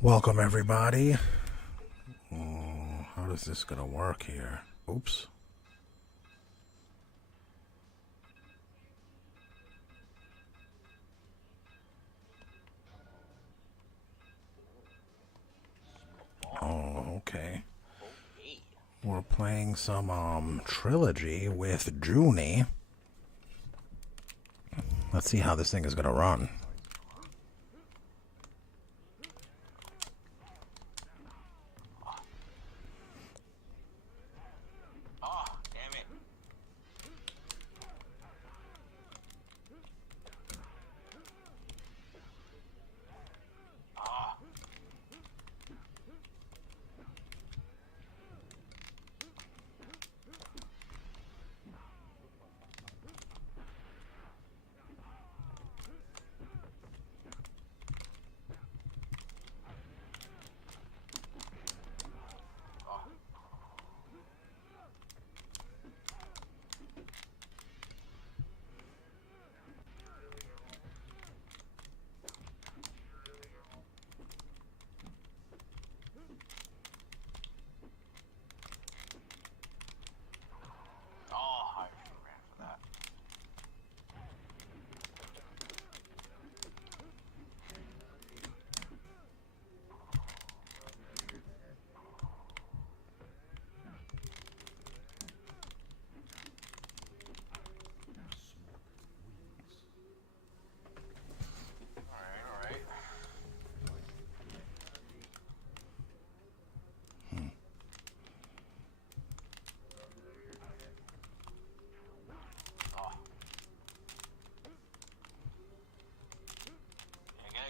Welcome, everybody. How is this gonna work here? Oops. Oh, okay. We're playing some trilogy with Junie. Let's see how this thing is gonna run.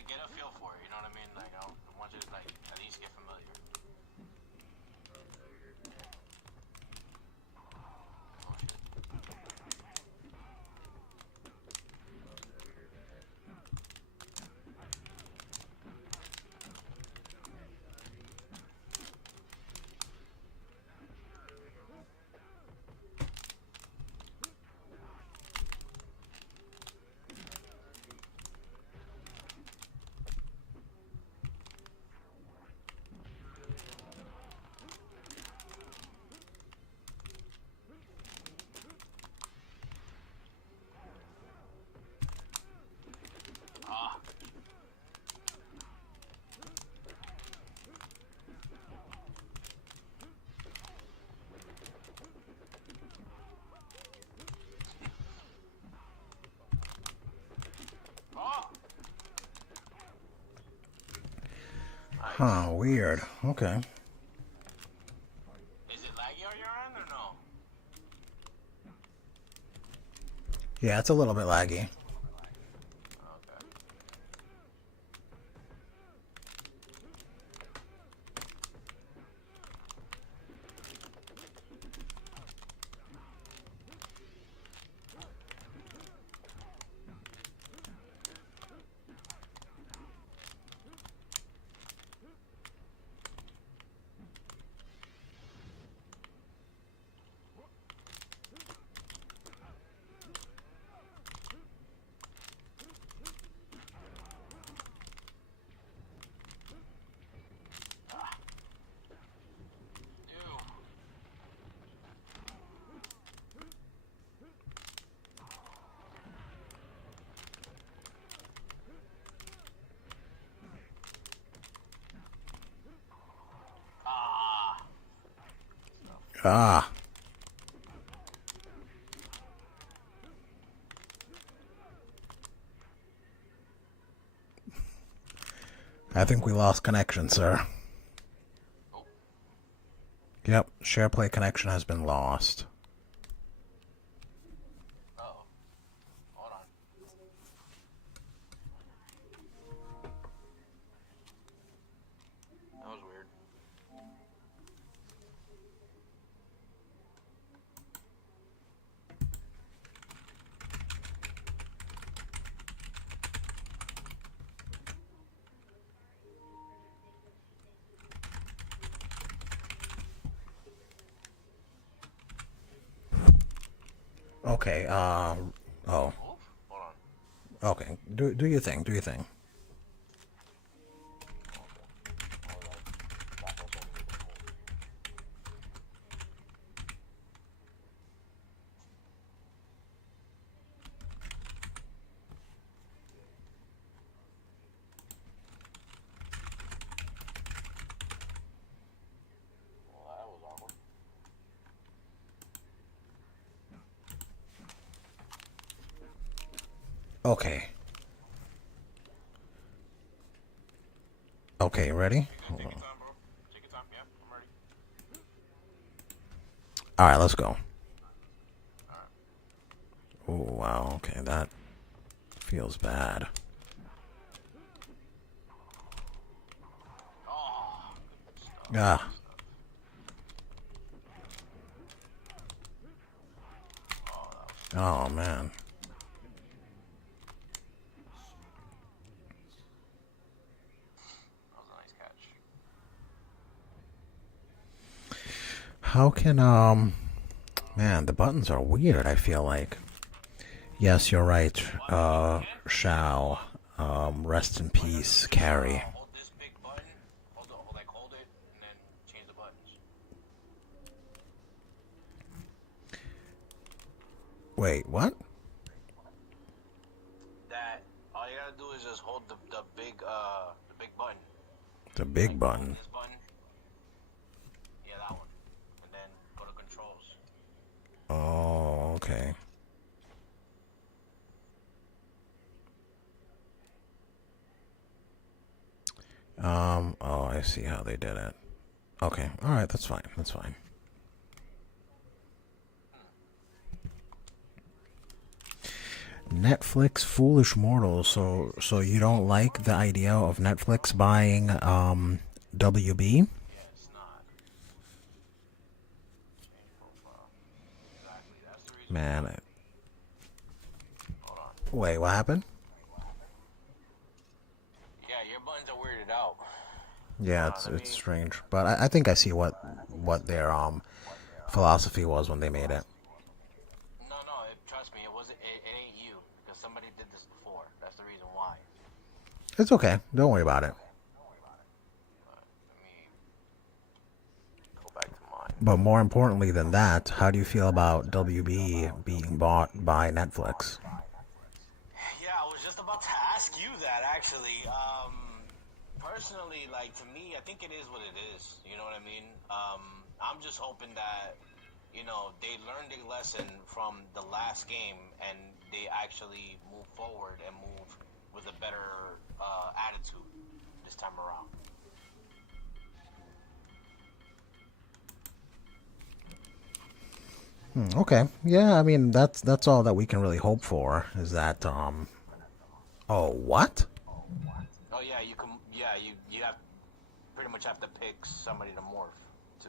Get a feel for it, you know what I mean? Like, I want you to, like, at least get familiar. Huh, weird. Okay. Is it laggy on your end or no? Yeah, it's a little bit laggy. Ah. I think we lost connection, sir. Yep, share play connection has been lost. Hold on. That was weird. Okay, oh. Hold on. Okay, do your thing, do your thing. Okay. Okay, ready? Take your time, bro. Take your time. Yeah, I'm ready. Alright, let's go. Alright. Oh, wow. Okay, that feels bad. Oh, good stuff. Ah. Good stuff. Oh, that was Oh, man. a nice catch. How can, man, the buttons are weird, I feel like. Yes, you're right. Shall, rest in peace, Cary. Hold this big button. Hold it, and then change the buttons. Wait, what? That all you gotta do is just hold the big button. The big button. This button. Yeah, that one. And then go to controls. Oh, okay. Oh, I see how they did it. Okay, alright, that's fine, that's fine. Netflix foolish mortals, so you don't like the idea of Netflix buying, WB? Yeah, it's not. Change profile. Exactly. That's the reason. Man, Hold on. wait, what happened? Yeah, your buttons are weirded out. Yeah, it's strange, but I think I see what their philosophy was when they made it. No, trust me, it ain't you because somebody did this before. That's the reason why. It's okay, don't worry about it. Let me go back to mine. But more importantly than that, how do you feel about WB being bought by Netflix? Yeah, I was just about to ask you that actually. Personally, like to me, I think it is what it is. You know what I mean? I'm just hoping that they learned a lesson from the last game and they actually move forward and move with a better attitude this time around. Okay, yeah, I mean that's all that we can really hope for is that Oh, what? Oh yeah, you can. Yeah, you have pretty much have to pick somebody to morph to.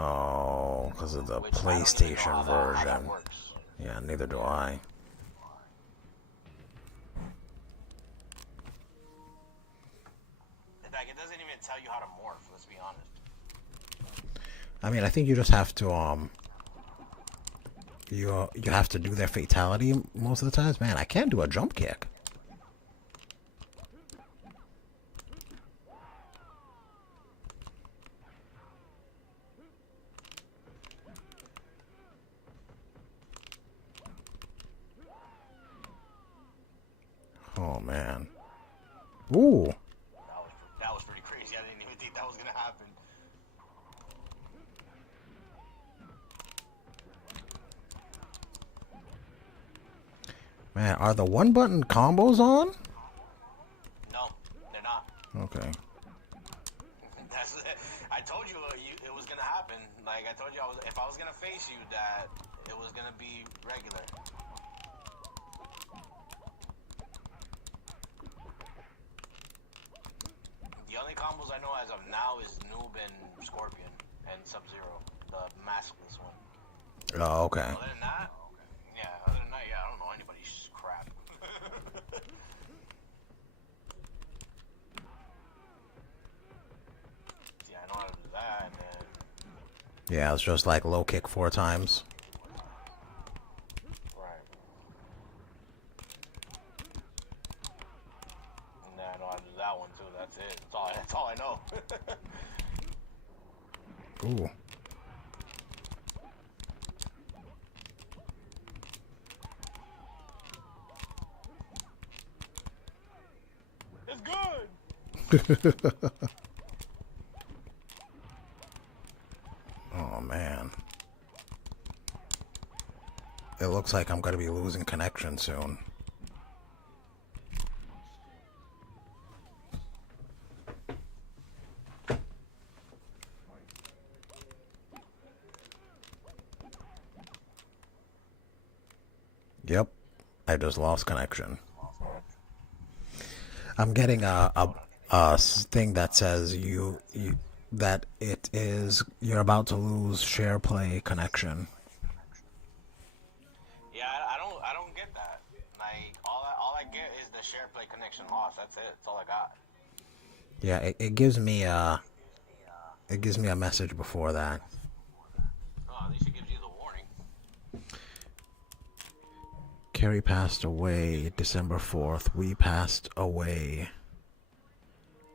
Oh, because of the Which I don't even know PlayStation how that version. works. Yeah, neither do I. Like it doesn't even tell you how to morph. Let's be honest. I mean, I think you just have to you have to do their fatality most of the times. Man, I can't do a jump kick. Oh man. Ooh. That was pretty crazy. I didn't even think that was gonna happen. Man, are the one button combos on? No, they're not. Okay. That's I told you, it was gonna happen. Like I told you, if I was gonna face you, that it was gonna be regular. The only combos I know as of now is Noob and Scorpion and Sub-Zero, the maskless one. Oh, okay. Other than that, yeah, I don't know anybody's crap. Yeah, I know how to do that, and then Yeah, it's just like low kick 4 times. right. And then I know how to do that one too. That's it. That's all I know. Ooh. It's good. Oh man. It looks like I'm gonna be losing connection soon. I just lost connection. I'm getting thing that says that you're about to lose share play connection. Yeah, I don't get that. Like all I get is the share play connection loss. That's it. That's all I got. Yeah, it gives me a message before that. Oh, at least it gives you the warning. Carrie passed away December 4th. We passed away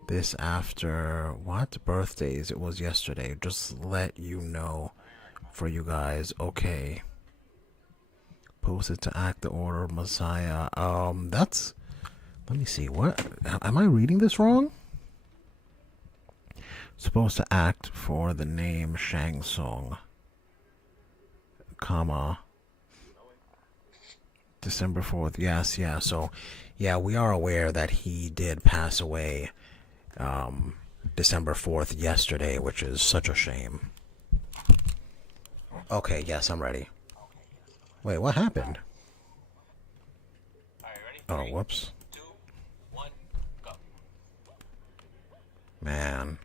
this after what birthdays? It was yesterday. Just let you know for you guys. Okay. Posted to act the order of Messiah. That's. Let me see. What am I reading this wrong? Supposed to act for the name Shang Tsung, comma, December 4th. Yes, yeah. So, yeah, we are aware that he did pass away December 4th yesterday, which is such a shame. Okay, yes, I'm ready. Wait, what happened? All right, ready? Oh, 3, whoops. 2, 1, go. Man.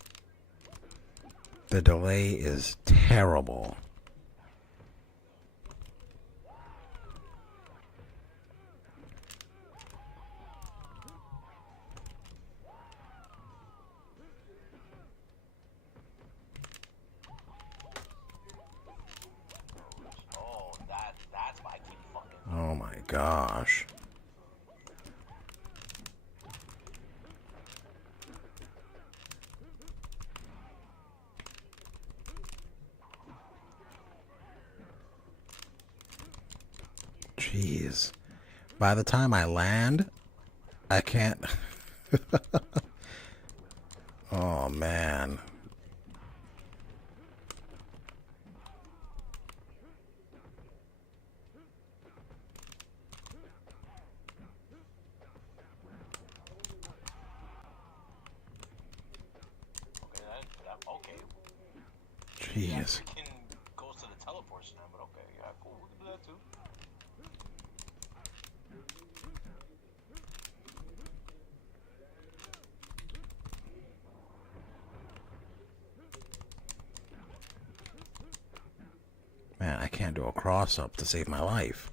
The delay is terrible. Oh, that's why I keep fucking. Oh my gosh. Jeez. By the time I land, I can't. Oh man. Okay, okay. Jeez. Freaking goes to the teleports now, but okay, yeah, cool. We can do that too. Man, I can't do a cross up to save my life.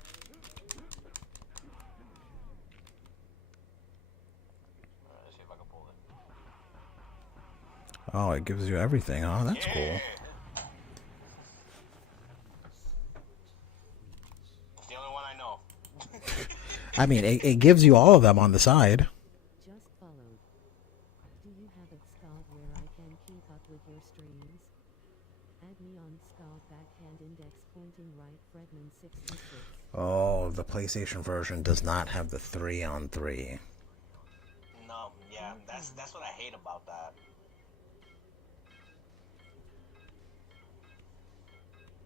Let's see if I can pull it. Oh, it gives you everything, huh? That's Yeah. cool. It's the only one I know. I mean, it gives you all of them on the side. Just followed. Do you have a Skype where I can keep up with your streams? Add me on Skype backhand index pointing right Fredman 66. Oh, the PlayStation version does not have the 3-on-3. No, yeah, that's what I hate about that.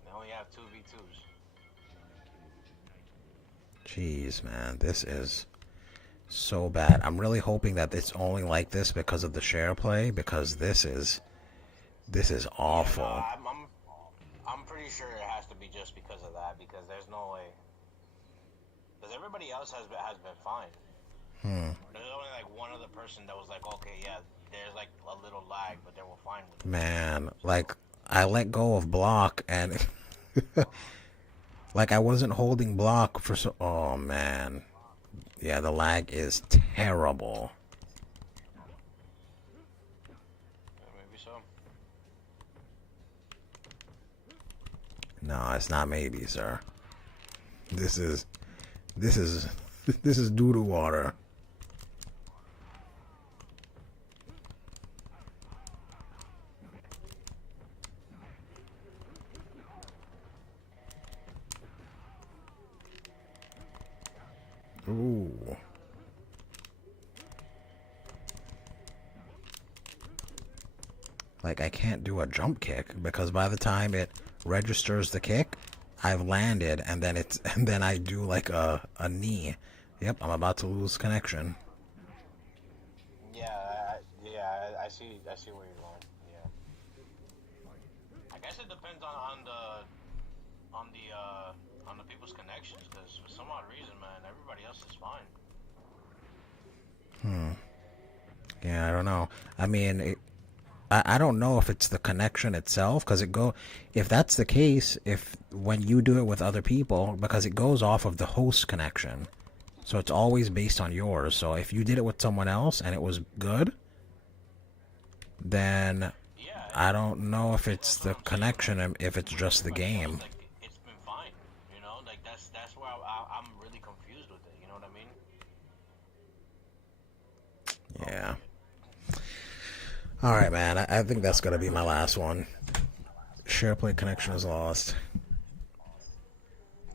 They only have 2v2s. Jeez, man, this is so bad. I'm really hoping that it's only like this because of the share play, because this is awful. Yeah, no, I'm pretty sure it has to be just because of that, because there's no way. Because everybody else has been fine. There's only like one other person that was like, okay, yeah, there's like a little lag, but they were fine with it. Man, like I let go of block and like I wasn't holding block for so. Oh man, yeah, the lag is terrible. Yeah, maybe so. No, it's not maybe, sir. This is this is doo-doo water. Ooh. Like I can't do a jump kick because by the time it registers the kick, I've landed and then I do like a knee. Yep, I'm about to lose connection. Yeah, I see where you're going. Yeah. I guess it depends on on the people's connections, because for some odd reason, man, everybody else is fine. Yeah, I don't know. I mean, I don't know if it's the connection itself, because if that's the case, if when you do it with other people, because it goes off of the host connection, so it's always based on yours. So if you did it with someone else and it was good, then Yeah, I don't know if it's that's what the I'm saying. connection, Like, and if it's with just the everybody else, game. like, it's been fine. You know, like that's where I'm really confused with it. You know what I mean? Yeah. All right, man. I think that's gonna be my last one. SharePlay connection is lost.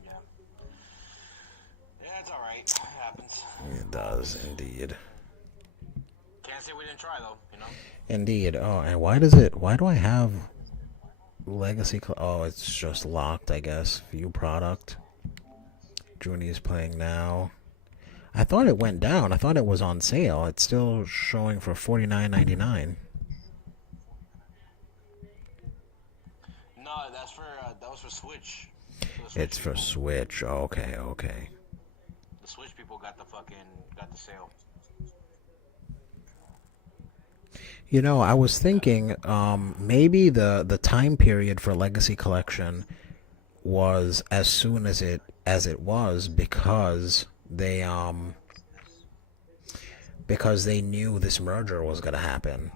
Yeah. Yeah, it's all right. It happens. It does indeed. Can't say we didn't try though. You know. Indeed. Oh, and why do I have Legacy? Oh, it's just locked, I guess. View product. Junie is playing now. I thought it went down. I thought it was on sale. It's still showing for $49.99. No, that was for Switch. For the Switch It's for people. Switch. Okay, okay. The Switch people got the sale. You know, I was thinking maybe the time period for Legacy Collection was as soon as it was because they knew this merger was going to happen.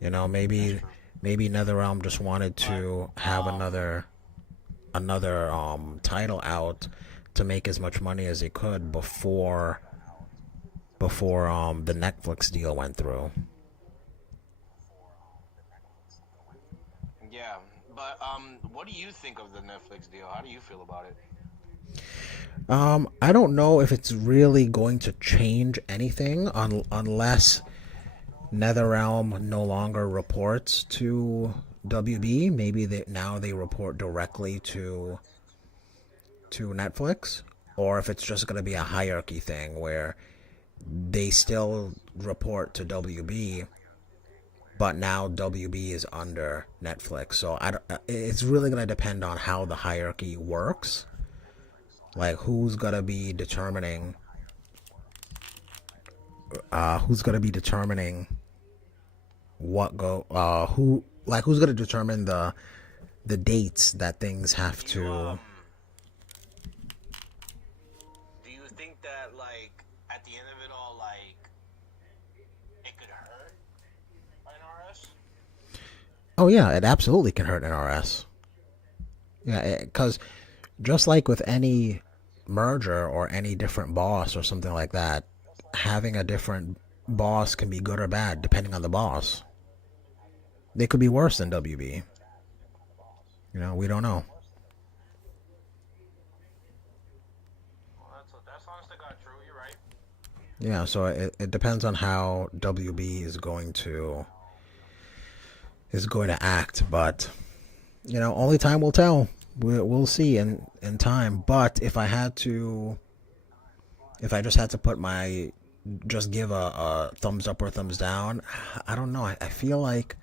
You know, That's maybe true. NetherRealm just wanted But to have another title out to make as much money as they could before the Netflix deal went through. yeah, but what do you think of the Netflix deal? How do you feel about it? I don't know if it's really going to change anything unless NetherRealm no longer reports to WB. Maybe now they report directly to Netflix, or if it's just going to be a hierarchy thing where they still report to WB, but now WB is under Netflix. So it's really going to depend on how the hierarchy works. Like who's going to be determining what go who's going to determine the dates that things have Do you to. do you think that like at the end of it all, like it could hurt NRS? Oh yeah, it absolutely can hurt NRS. Yeah, because just like with any merger or any different boss or something like that, having a different boss can be good or bad depending on the boss. They could be worse than WB. You know, we don't know. Well, that's honest to God true. You're right. Yeah, so it depends on how WB is going to act, but you know, only time will tell. We'll see in time. But if I just had to just give a thumbs up or thumbs down, I don't know. I feel like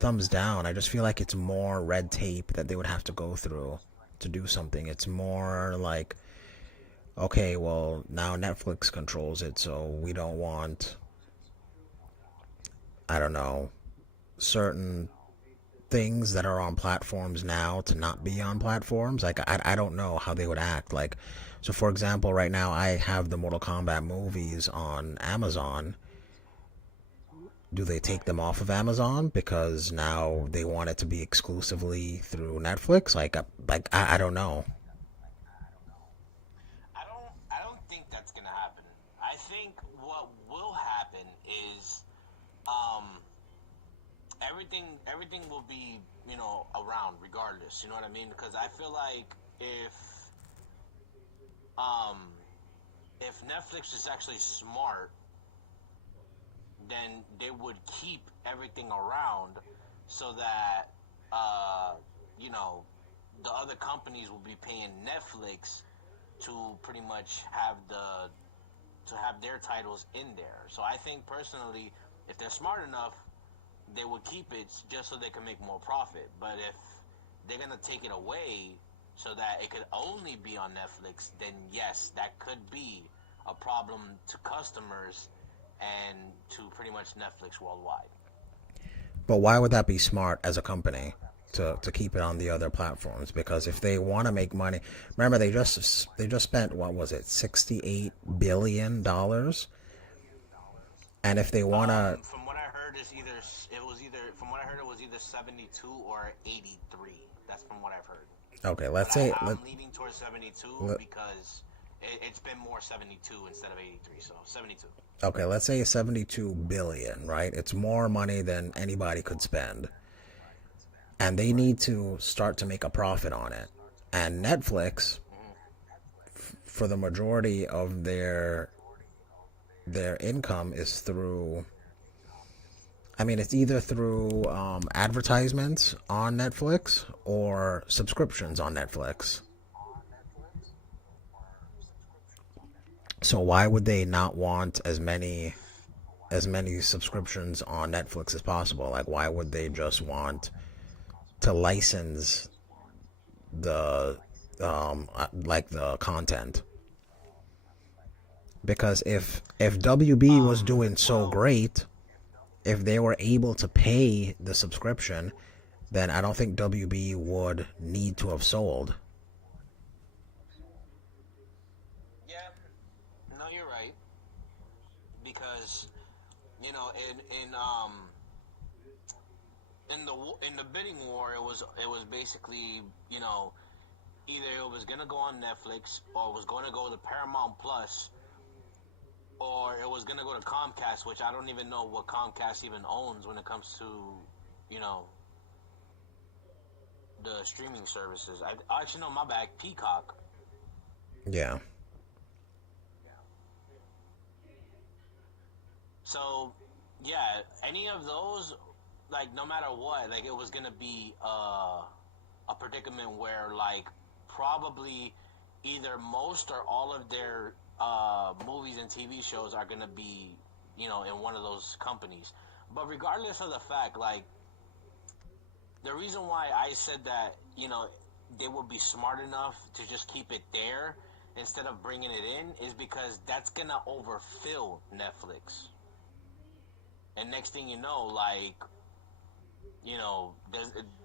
thumbs down. I just feel like it's more red tape that they would have to go through to do something. It's more like, okay, well, now Netflix controls it, so we don't want, I don't know, certain things that are on platforms now to not be on platforms. Like, I don't know how they would act. Like, so for example, right now I have the Mortal Kombat movies on Amazon. Do they take them off of Amazon because now they want it to be exclusively through Netflix? I don't know. I don't think that's gonna happen. I think what will happen is um everything will be, around regardless. You know what I mean? Because I feel like um if Netflix is actually smart, then they would keep everything around so that uh you know the other companies will be paying Netflix to pretty much have their titles in there. So I think personally, if they're smart enough, they would keep it just so they can make more profit. But if they're gonna take it away so that it could only be on Netflix, then yes, that could be a problem to customers and to pretty much Netflix worldwide. But why would that be smart as a company to keep it on the other platforms? Because if they want to make money, remember they just spent, what was it, $68 billion, and if they want to, from what I heard, from what I heard it was either 72 or 83. That's from what I've heard. okay, let's say I'm leaning towards 72 because it's been more 72 instead of 83, so 72. okay, let's say 72 billion, right? It's more money than anybody could spend. And they need to start to make a profit on it. And Netflix, for the majority of their income is through, I mean, it's either through advertisements on Netflix or subscriptions on Netflix. So why would they not want as many subscriptions on Netflix as possible? Like, why would they just want to license the like the content? Because if WB was doing so great, if they were able to pay the subscription, then I don't think WB would need to have sold. No, you're right. Because in the bidding war, it was basically either it was gonna go on Netflix or it was gonna go to Paramount Plus or it was gonna go to Comcast, which I don't even know what Comcast even owns when it comes to the streaming services. I actually know, my bad, Peacock. Yeah. So, yeah, any of those, like, no matter what, like, it was gonna be a predicament where, like, probably either most or all of their movies and TV shows are gonna be, in one of those companies. But regardless of the fact, like, the reason why I said that, they would be smart enough to just keep it there instead of bringing it in is because that's gonna overfill Netflix. And next thing you know, like,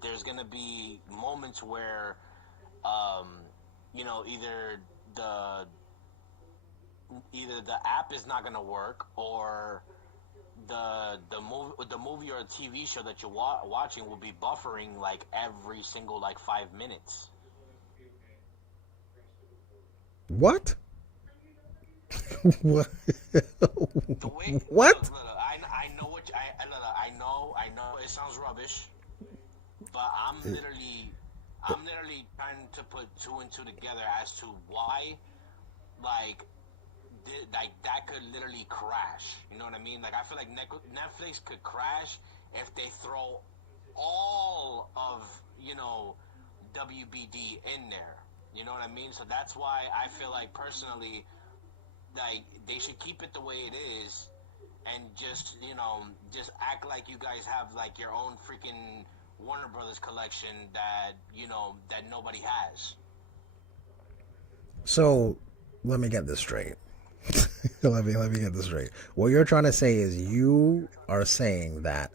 there's gonna be moments where, either the app is not gonna work, or the movie or TV show that you're watching will be buffering like every single 5 minutes. What? What? The way, What? Look, I know what I know it sounds rubbish, but I'm literally trying to put two and two together as to why, like that could literally crash. You know what I mean? Like, I feel like Netflix could crash if they throw all of WBD in there. You know what I mean? So that's why I feel like, personally, like, they should keep it the way it is, and just act like you guys have like your own freaking Warner Brothers collection that that nobody has. So let me get this straight. let me get this straight. What you're trying to say is you are saying that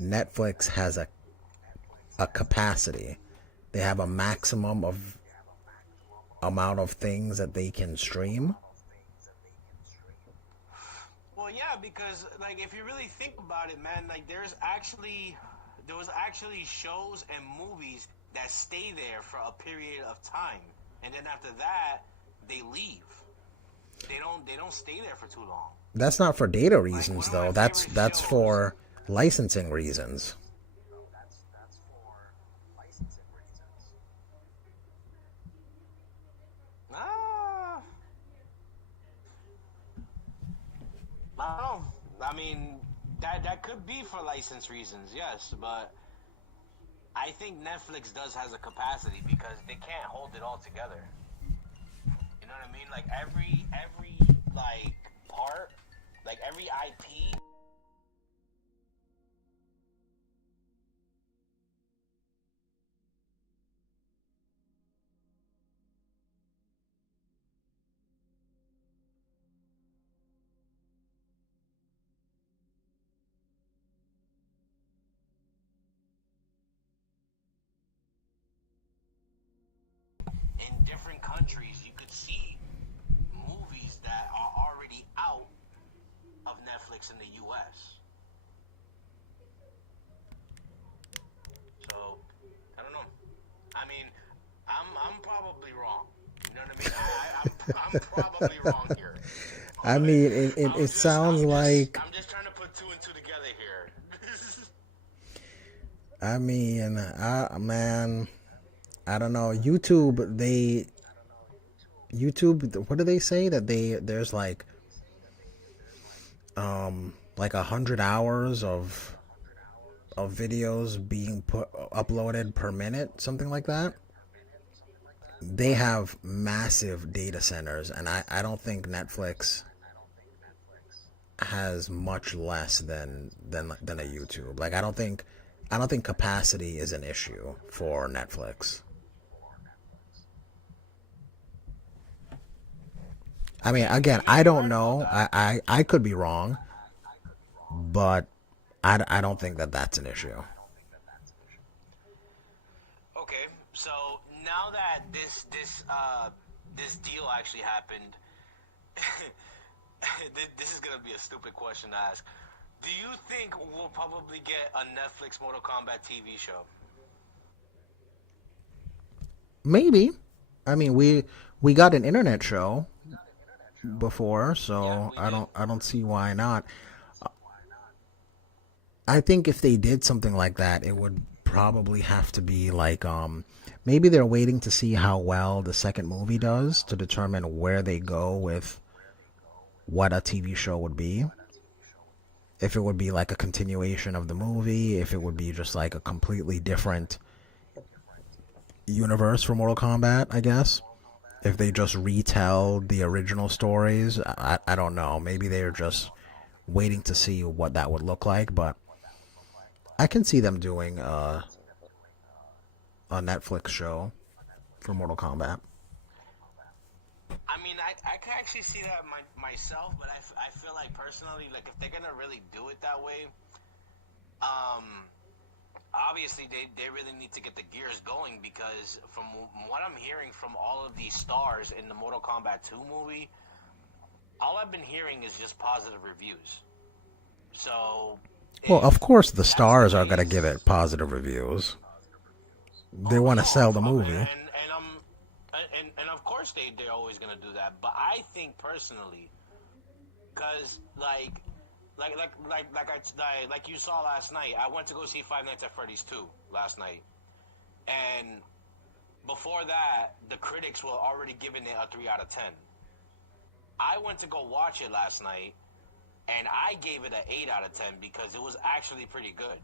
Netflix has a capacity. They have a maximum of amount of things that they can stream. Well, yeah, because like, if you really think about it, man, like there was actually shows and movies that stay there for a period of time, and then after that they leave. They don't stay there for too long. That's not for data reasons, though. That's for licensing reasons. I don't know. I mean, that could be for license reasons, yes, but I think Netflix has a capacity because they can't hold it all together. You know what I mean? Like, every like part, like every IP in different countries, you could see movies that are already out of Netflix in the U.S. So I don't know. I mean, I'm probably wrong. You know what I mean? I'm probably wrong here. I mean, it sounds like. I'm just trying to put two and two together here. I mean, man, I don't know. YouTube. What do they say that there's like 100 hours of videos being uploaded per minute, something like that. They have massive data centers, and I don't think Netflix has much less than a YouTube. Like I don't think capacity is an issue for Netflix. I mean, again, I don't know. I could be wrong, but I don't think that that's an issue. Okay, so now that this deal actually happened, this is gonna be a stupid question to ask. Do you think we'll probably get a Netflix Mortal Kombat TV show? Maybe. I mean, we got an internet show before, so Yeah, we did. I don't see why not. I think if they did something like that, it would probably have to be like maybe they're waiting to see how well the second movie does to determine where they go with what a TV show would be. If it would be like a continuation of the movie, if it would be just like a completely different universe for Mortal Kombat, I guess. If they just retell the original stories, I don't know. Maybe they're just waiting to see what that would look like, but I can see them doing a Netflix show for Mortal Kombat. I mean, I can actually see that myself, but I feel like personally, like if they're gonna really do it that way, um, obviously they really need to get the gears going because from what I'm hearing from all of these stars in the Mortal Kombat 2 movie, all I've been hearing is just positive reviews. So, Well, of if course the that's the stars are going to give case, it positive reviews. They oh want to no, sell the movie. and of course they're always gonna do that. But I think personally, because like you saw last night, I went to go see Five Nights at Freddy's 2 last night, and before that, the critics were already giving it a 3 out of 10. I went to go watch it last night, and I gave it an 8 out of 10 because it was actually pretty good.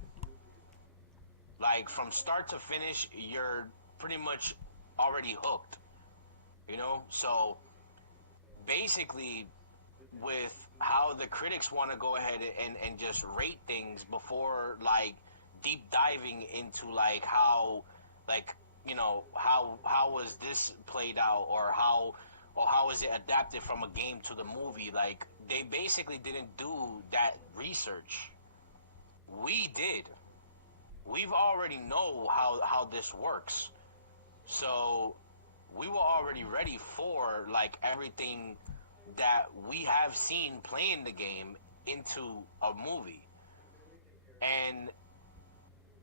Like from start to finish, you're pretty much already hooked, you know. So basically, with how the critics want to go ahead and just rate things before like deep diving into like how like how was this played out or how is it adapted from a game to the movie, like they basically didn't do that research. We did. We've already know how this works, so we were already ready for like everything that we have seen playing the game into a movie. And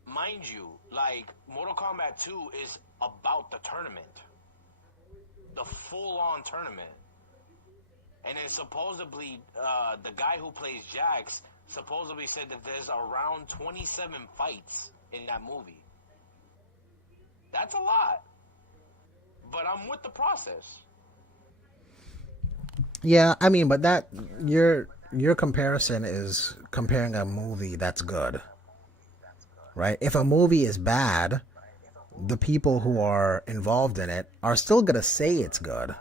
mind you, like Mortal Kombat 2 is about the tournament, the full-on tournament. And then supposedly, the guy who plays Jax supposedly said that there's around 27 fights in that movie. That's a lot. But I'm with the process. Yeah, I mean, but that your comparison is comparing a movie that's good, right? If a movie is bad, the people who are involved in it are still gonna say it's good,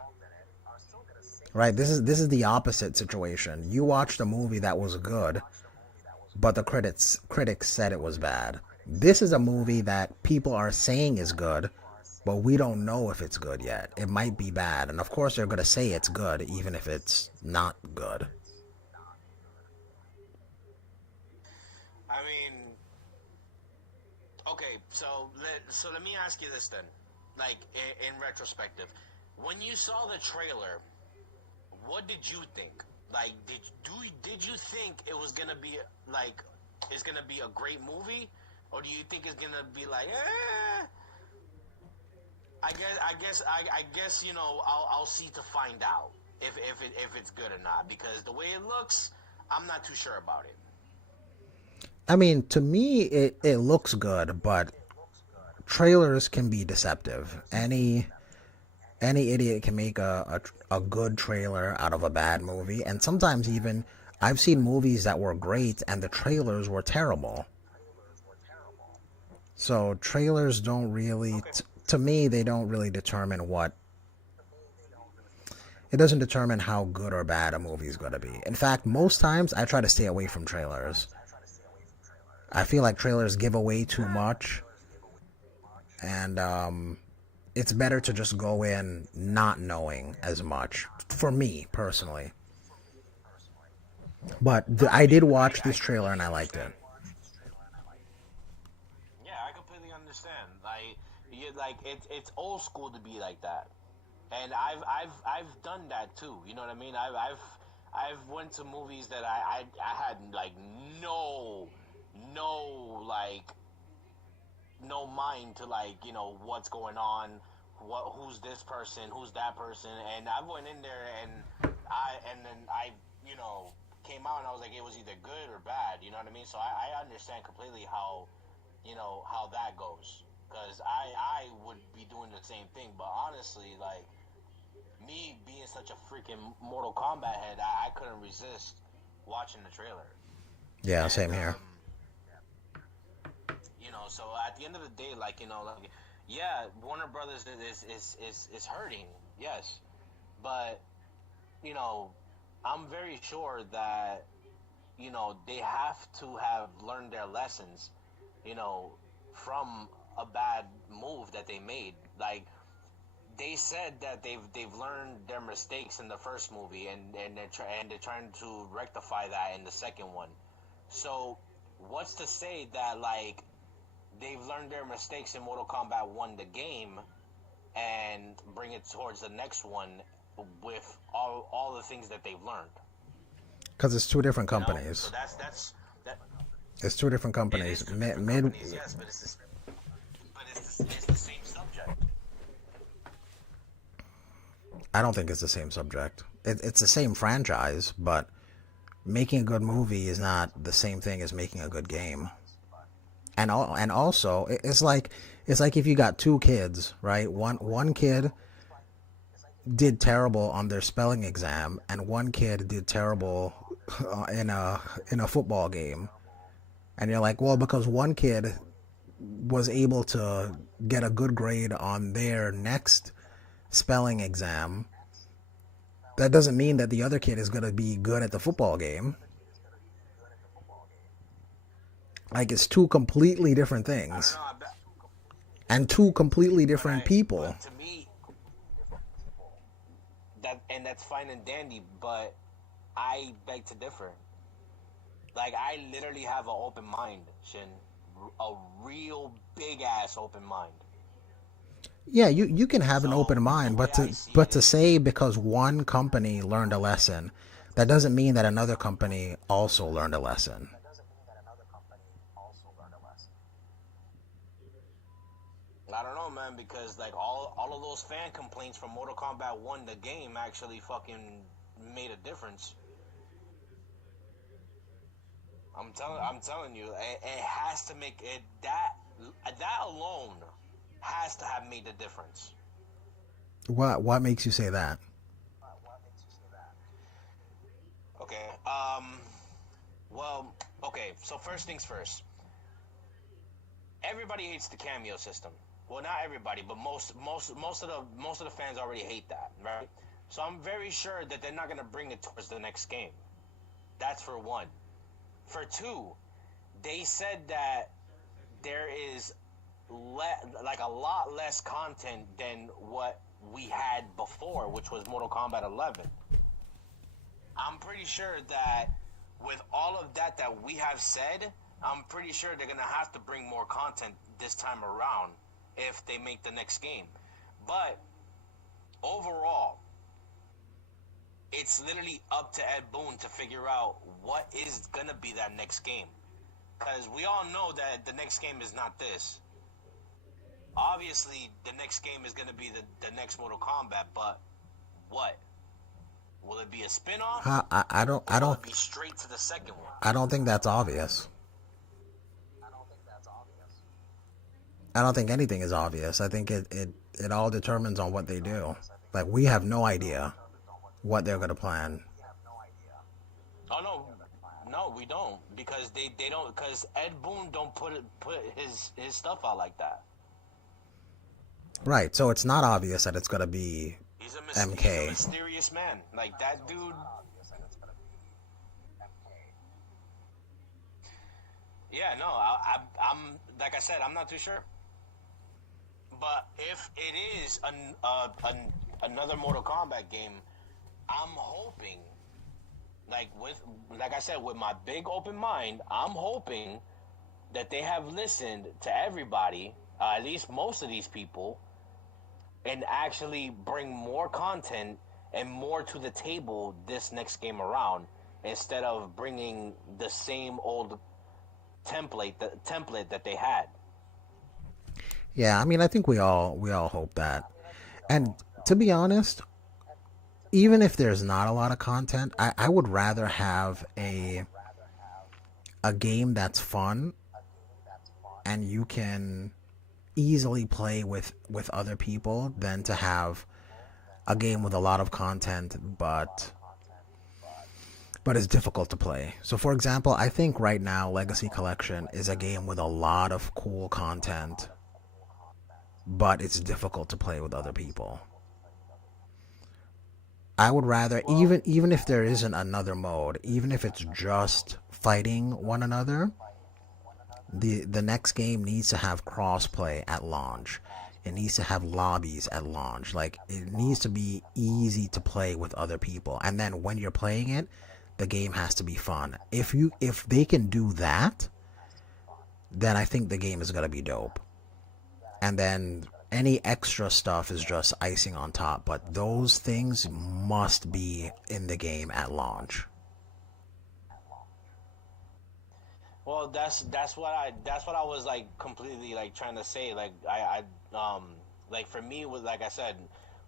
right? This is the opposite situation. You watched a movie that was good, but the critics said it was bad. This is a movie that people are saying is good, but we don't know if it's good yet. It might be bad, and of course they're gonna say it's good, even if it's not good. I mean, okay, so let me ask you this then. like in retrospective, when you saw the trailer, what did you think? Like, did you think it was gonna be like it's gonna be a great movie, or do you think it's gonna be like, I guess you know I'll see to find out if it's good or not, because the way it looks, I'm not too sure about it. I mean, to me, it looks good, but trailers can be deceptive. Any idiot can make a good trailer out of a bad movie, and sometimes even I've seen movies that were great and the trailers were terrible. So trailers don't really, Okay. to me, they don't really determine what. It doesn't determine how good or bad a movie is going to be. In fact, most times I try to stay away from trailers. I feel like trailers give away too much, and it's better to just go in not knowing as much. For me personally, but No, I I did mean, watch I this trailer completely and I liked it. understand. Yeah, I completely understand. Like it's old school to be like that, and I've done that too. You know what I mean? I've went to movies that I had like no like no mind to, like, you know, what's going on, who's this person, who's that person, and I went in there and then I, you know, came out and I was like, it was either good or bad. You know what I mean? So I understand completely how, you know, how that goes, because I would be doing the same thing. But honestly, like, me being such a freaking Mortal Kombat head, I couldn't resist watching the trailer. Yeah, And same here. you know, so at the end of the day, like, you know, like, yeah, Warner Brothers is hurting, yes, but, you know, I'm very sure that, you know, they have to have learned their lessons, you know, from a bad move that they made. Like, they said that they've learned their mistakes in the first movie, and they're trying to rectify that in the second one. So what's to say that, like, they've learned their mistakes in Mortal Kombat 1, the game, and bring it towards the next one with all the things that they've learned, Because it's two different you know? So companies. that It's two different it is companies. two different companies, yes, but it's the same subject. I don't think it's the same subject. It's the same franchise, but making a good movie is not the same thing as making a good game. And also it's like if you got two kids, right? One kid did terrible on their spelling exam, and one kid did terrible in a football game. And you're like, well, because one kid was able to get a good grade on their next spelling exam, that doesn't mean that the other kid is going to be good at the football game. Like, it's two completely different I don't things know, and two completely different people. but to me, that's fine and dandy, but I beg to differ. Like, I literally have an open mind, Shin. A real big ass open mind. Yeah, you can have an So open the mind, way but I to see it but to is, say because one company learned a lesson, that doesn't mean that another company also learned a lesson. I don't know, man, because like all of those fan complaints from Mortal Kombat 1, the game, actually fucking made a difference. I'm telling you, it has to make it that alone has to have made the difference. What makes you say that? Okay. Well, okay. So first things first. Everybody hates the cameo system. Well, not everybody, but most of the fans already hate that, right? So I'm very sure that they're not gonna bring it towards the next game. That's for one. For two, they said that there is like a lot less content than what we had before, which was Mortal Kombat 11. I'm pretty sure that with all of that we have said, I'm pretty sure they're gonna have to bring more content this time around if they make the next game. But overall, it's literally up to Ed Boon to figure out what is gonna be that next game. Because we all know that the next game is not this. Obviously, the next game is gonna be the next Mortal Kombat, but what? Will it be a spin-off? I don't Will it be straight to the second one? I don't think that's obvious. I don't think anything is obvious. I think it all determines on what they do. Like, we have no idea what they're gonna plan. Oh no, we don't, because they don't, because Ed Boon don't put his stuff out like that. Right. So it's not obvious that it's gonna be He's a MK. mysterious man. Like, that dude. Yeah, no, I'm like I said, I'm not too sure. But if it is another Mortal Kombat game, I'm hoping, like I said, with my big open mind, I'm hoping that they have listened to everybody, at least most of these people, and actually bring more content and more to the table this next game around, instead of bringing the same old template that they had. Yeah, I mean, I think we all hope that. And to be honest, even if there's not a lot of content, I would rather have a game that's fun and you can easily play with other people than to have a game with a lot of content but it's difficult to play. So for example, I think right now Legacy Collection is a game with a lot of cool content, but it's difficult to play with other people. I would rather, even if there isn't another mode, even if it's just fighting one another, the next game needs to have crossplay at launch. It needs to have lobbies at launch. Like, it needs to be easy to play with other people. And then when you're playing it, the game has to be fun. If they can do that, then I think the game is gonna be dope. And then any extra stuff is just icing on top. But those things must be in the game at launch. Well, that's what I was like completely like trying to say. Like I like, for me, with, like I said,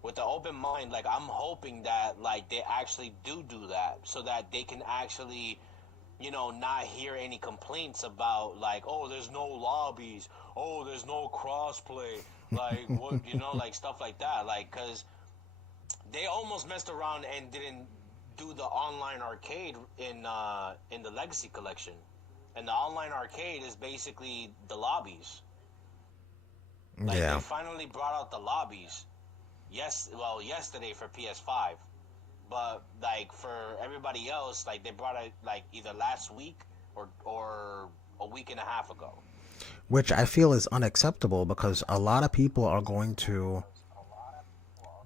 with the open mind, like, I'm hoping that, like, they actually do that, so that they can actually, not hear any complaints about, like, oh, there's no lobbies, oh, there's no crossplay, like, what, like, stuff like that. Like, because they almost messed around and didn't do the online arcade in the Legacy Collection. And the online arcade is basically the lobbies. Like, Yeah. they finally brought out the lobbies. Yesterday for PS5. But, like, for everybody else, like, they brought it, like, either last week or a week and a half ago. Which I feel is unacceptable, because a lot of people are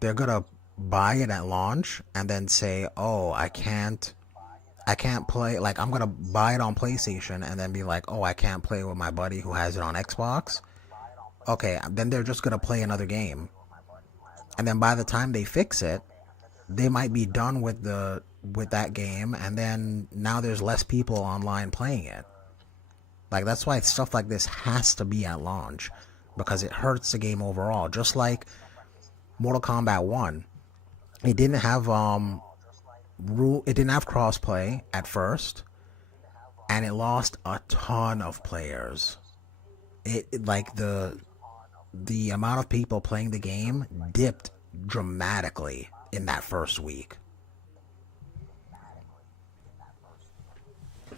they're gonna buy it at launch and then say, oh, I can't play, like, I'm gonna buy it on PlayStation and then be like, oh, I can't play with my buddy who has it on Xbox. Okay, then they're just gonna play another game. And then by the time they fix it, they might be done with that game, and then now there's less people online playing it. Like, that's why stuff like this has to be at launch, because it hurts the game overall. Just like Mortal Kombat 1, it didn't have crossplay at first, and it lost a ton of players. Like, the amount of people playing the game dipped dramatically in that first week.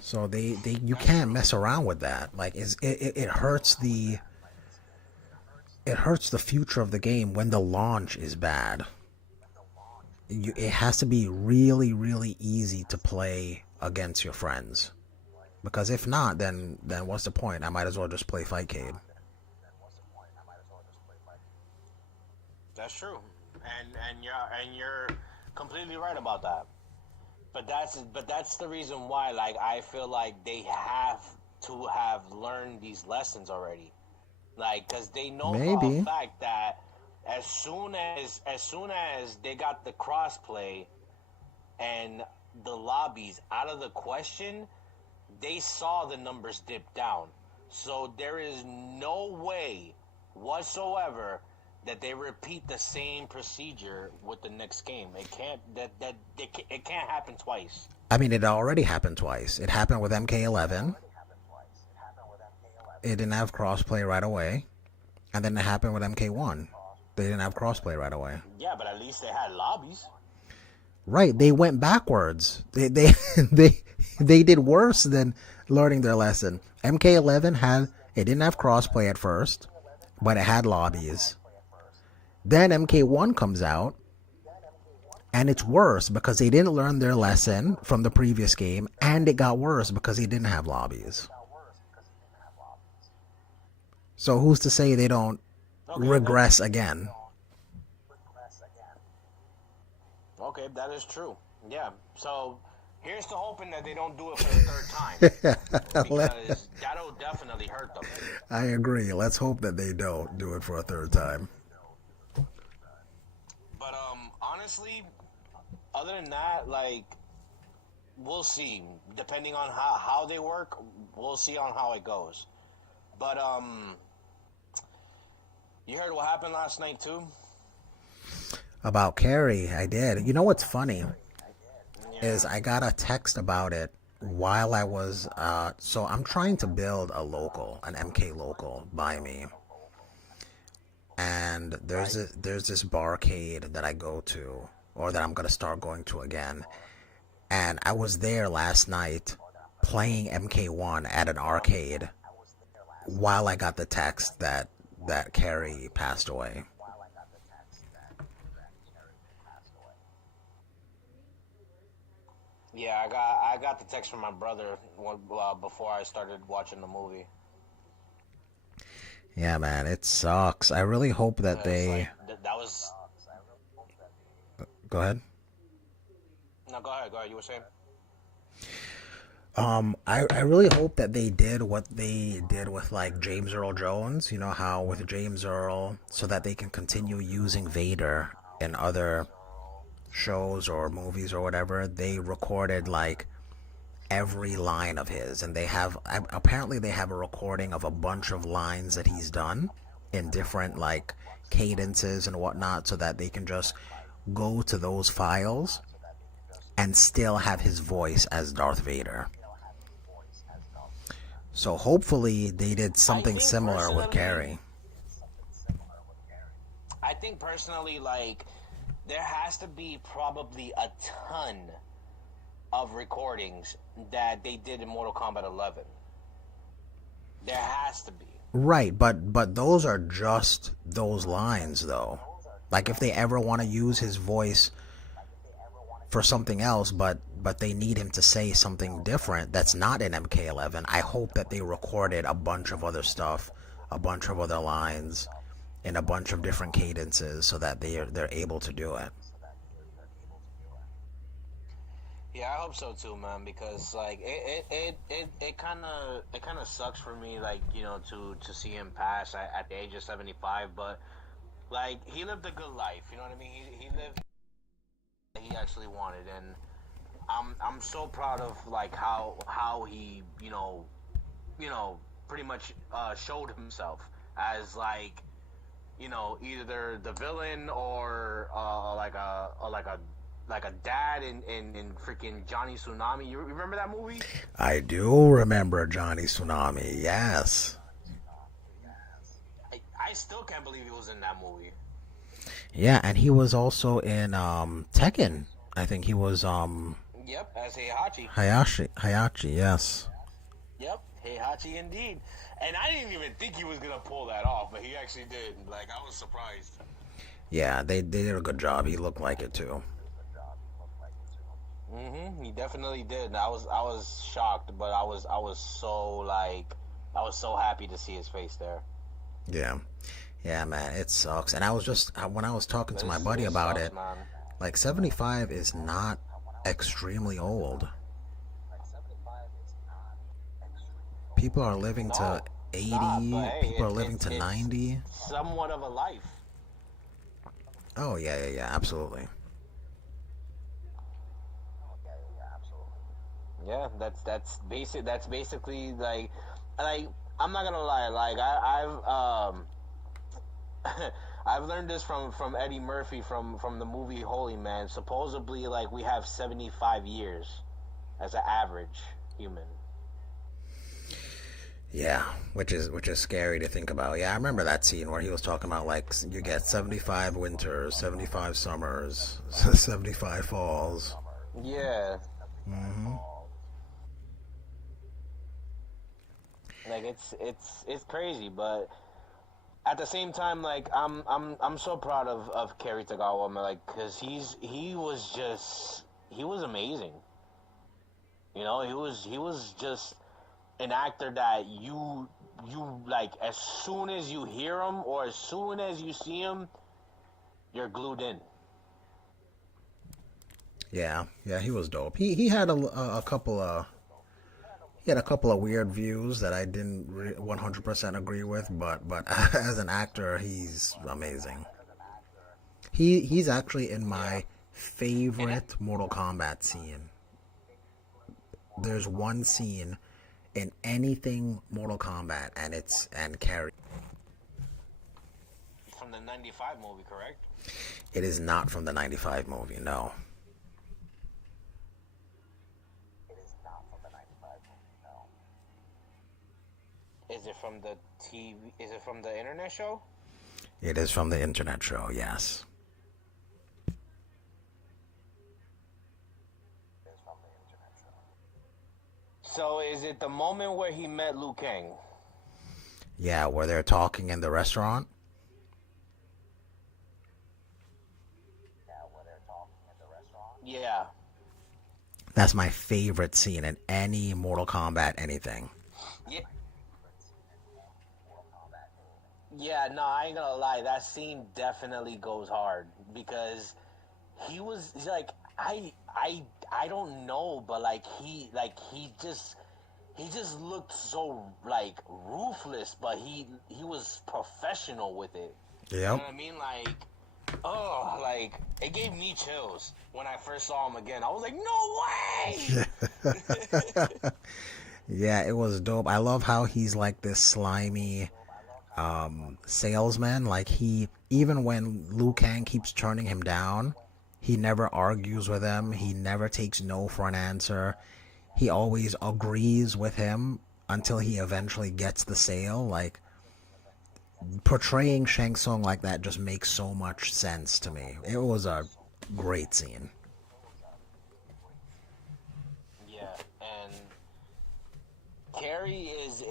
So you can't mess around with that. Like, it hurts the future of the game when the launch is bad. It has to be really, really easy to play against your friends, because if not, then what's the point? I might as well just play Fightcade. That's true, and you're completely right about that. But that's the reason why, like, I feel like they have to have learned these lessons already, like, because they know for a fact that as soon as they got the crossplay and the lobbies out of the question, they saw the numbers dip down. So there is no way whatsoever that they repeat the same procedure with the next game. It can't it can't happen twice. I mean, it already happened twice. It happened with MK11. It didn't have crossplay right away, and then it happened with MK1. They didn't have crossplay right away. Yeah, but at least they had lobbies. Right, they went backwards. They did worse than learning their lesson. MK11 it didn't have crossplay at first, but it had lobbies. Then MK1 comes out, and it's worse because they didn't learn their lesson from the previous game, and it got worse because they didn't have lobbies. So who's to say they don't regress again? Okay, that is true. Yeah. So here's to hoping that they don't do it for the third time, because that'll definitely hurt them. I agree. Let's hope that they don't do it for a third time. But honestly, other than that, like, we'll see. Depending on how they work, we'll see on how it goes. But you heard what happened last night too? About Cary, I did. You know what's funny is I got a text about it while I was so I'm trying to build an MK local by me. And there's this barcade that I go to, or that I'm going to start going to again. And I was there last night playing MK1 at an arcade while I got the text that Cary passed away. Yeah, I got the text from my brother before I started watching the movie. Yeah, man, it sucks. I really hope that they... Like, that was... Go ahead. No, go ahead. You were saying? I really hope that they did what they did with, like, James Earl Jones. You know how with James Earl, so that they can continue using Vader in other shows or movies or whatever. They recorded, like, every line of his, and apparently they have a recording of a bunch of lines that he's done in different, like, cadences and whatnot, so that they can just go to those files and still have his voice as Darth Vader. So hopefully they did something similar with Cary. I think personally, like, there has to be probably a ton of recordings that they did in Mortal Kombat 11. There has to be. Right, but those are just those lines, though. Like, if they ever want to use his voice for something else, but they need him to say something different that's not in MK11, I hope that they recorded a bunch of other stuff, a bunch of other lines, in a bunch of different cadences, so that they're able to do it. Yeah, I hope so too, man. Because like it kind of sucks for me, like, you know, to see him pass at the age of 75. But like, he lived a good life. You know what I mean? He lived what he actually wanted, and I'm so proud of like how he you know pretty much showed himself as, like, you know, either the villain or like a dad in freaking Johnny Tsunami. You remember that movie? I do remember Johnny Tsunami, yes. I still can't believe he was in that movie. Yeah, and he was also in Tekken. I think he was Yep, as Heihachi. Hayachi, yes. Yep, Heihachi indeed. And I didn't even think he was gonna pull that off, but he actually did. Like, I was surprised. Yeah, they did a good job. He looked like it too. He definitely did. I was shocked, but I was so happy to see his face there. Yeah, man, it sucks. And I was just when I was talking to my buddy about it, man. like 75 is not extremely old. People are living to 80. Not, but hey, people are living to it's 90. Somewhat of a life. Oh yeah, absolutely. Yeah, that's basic. That's basically like I'm not gonna lie. Like I've learned this from Eddie Murphy from the movie Holy Man. Supposedly, like we have 75 years as an average human. Yeah, which is scary to think about. Yeah, I remember that scene where he was talking about like you get 75 winters, 75 summers, 75 falls. Yeah, Hmm. like it's crazy, but at the same time, like I'm so proud of Cary Tagawa, man, like, cause he was amazing. You know, he was just an actor that you like as soon as you hear him or as soon as you see him, you're glued in. Yeah, he was dope. He had a couple of he had a couple of weird views that I didn't 100% agree with, but as an actor, he's amazing. He's actually in Yeah, my favorite Mortal Kombat scene. There's one scene in anything Mortal Kombat, and Carrie. from the '95 movie, correct? It is not from the '95 movie. No, Is it from the TV? Is it from the internet show? it is from the internet show. Yes. So is it the moment where he met Liu Kang? Yeah, where they're talking in the restaurant. Yeah, That's my favorite scene in any Mortal Kombat anything. yeah, yeah. No, I ain't gonna lie. That scene definitely goes hard because he's like I don't know, but he just looked so like ruthless, but he was professional with it. You know Yep. what I mean? Like, oh, like it gave me chills when I first saw him again. I was like, no way! Yeah, it was dope. I love how he's like this slimy salesman. Like he, even when Liu Kang keeps turning him down, he never argues with him. He never takes no for an answer. He always agrees with him until he eventually gets the sale. Like portraying Shang Tsung like that just makes so much sense to me. It was a great scene. Yeah, and Carrie is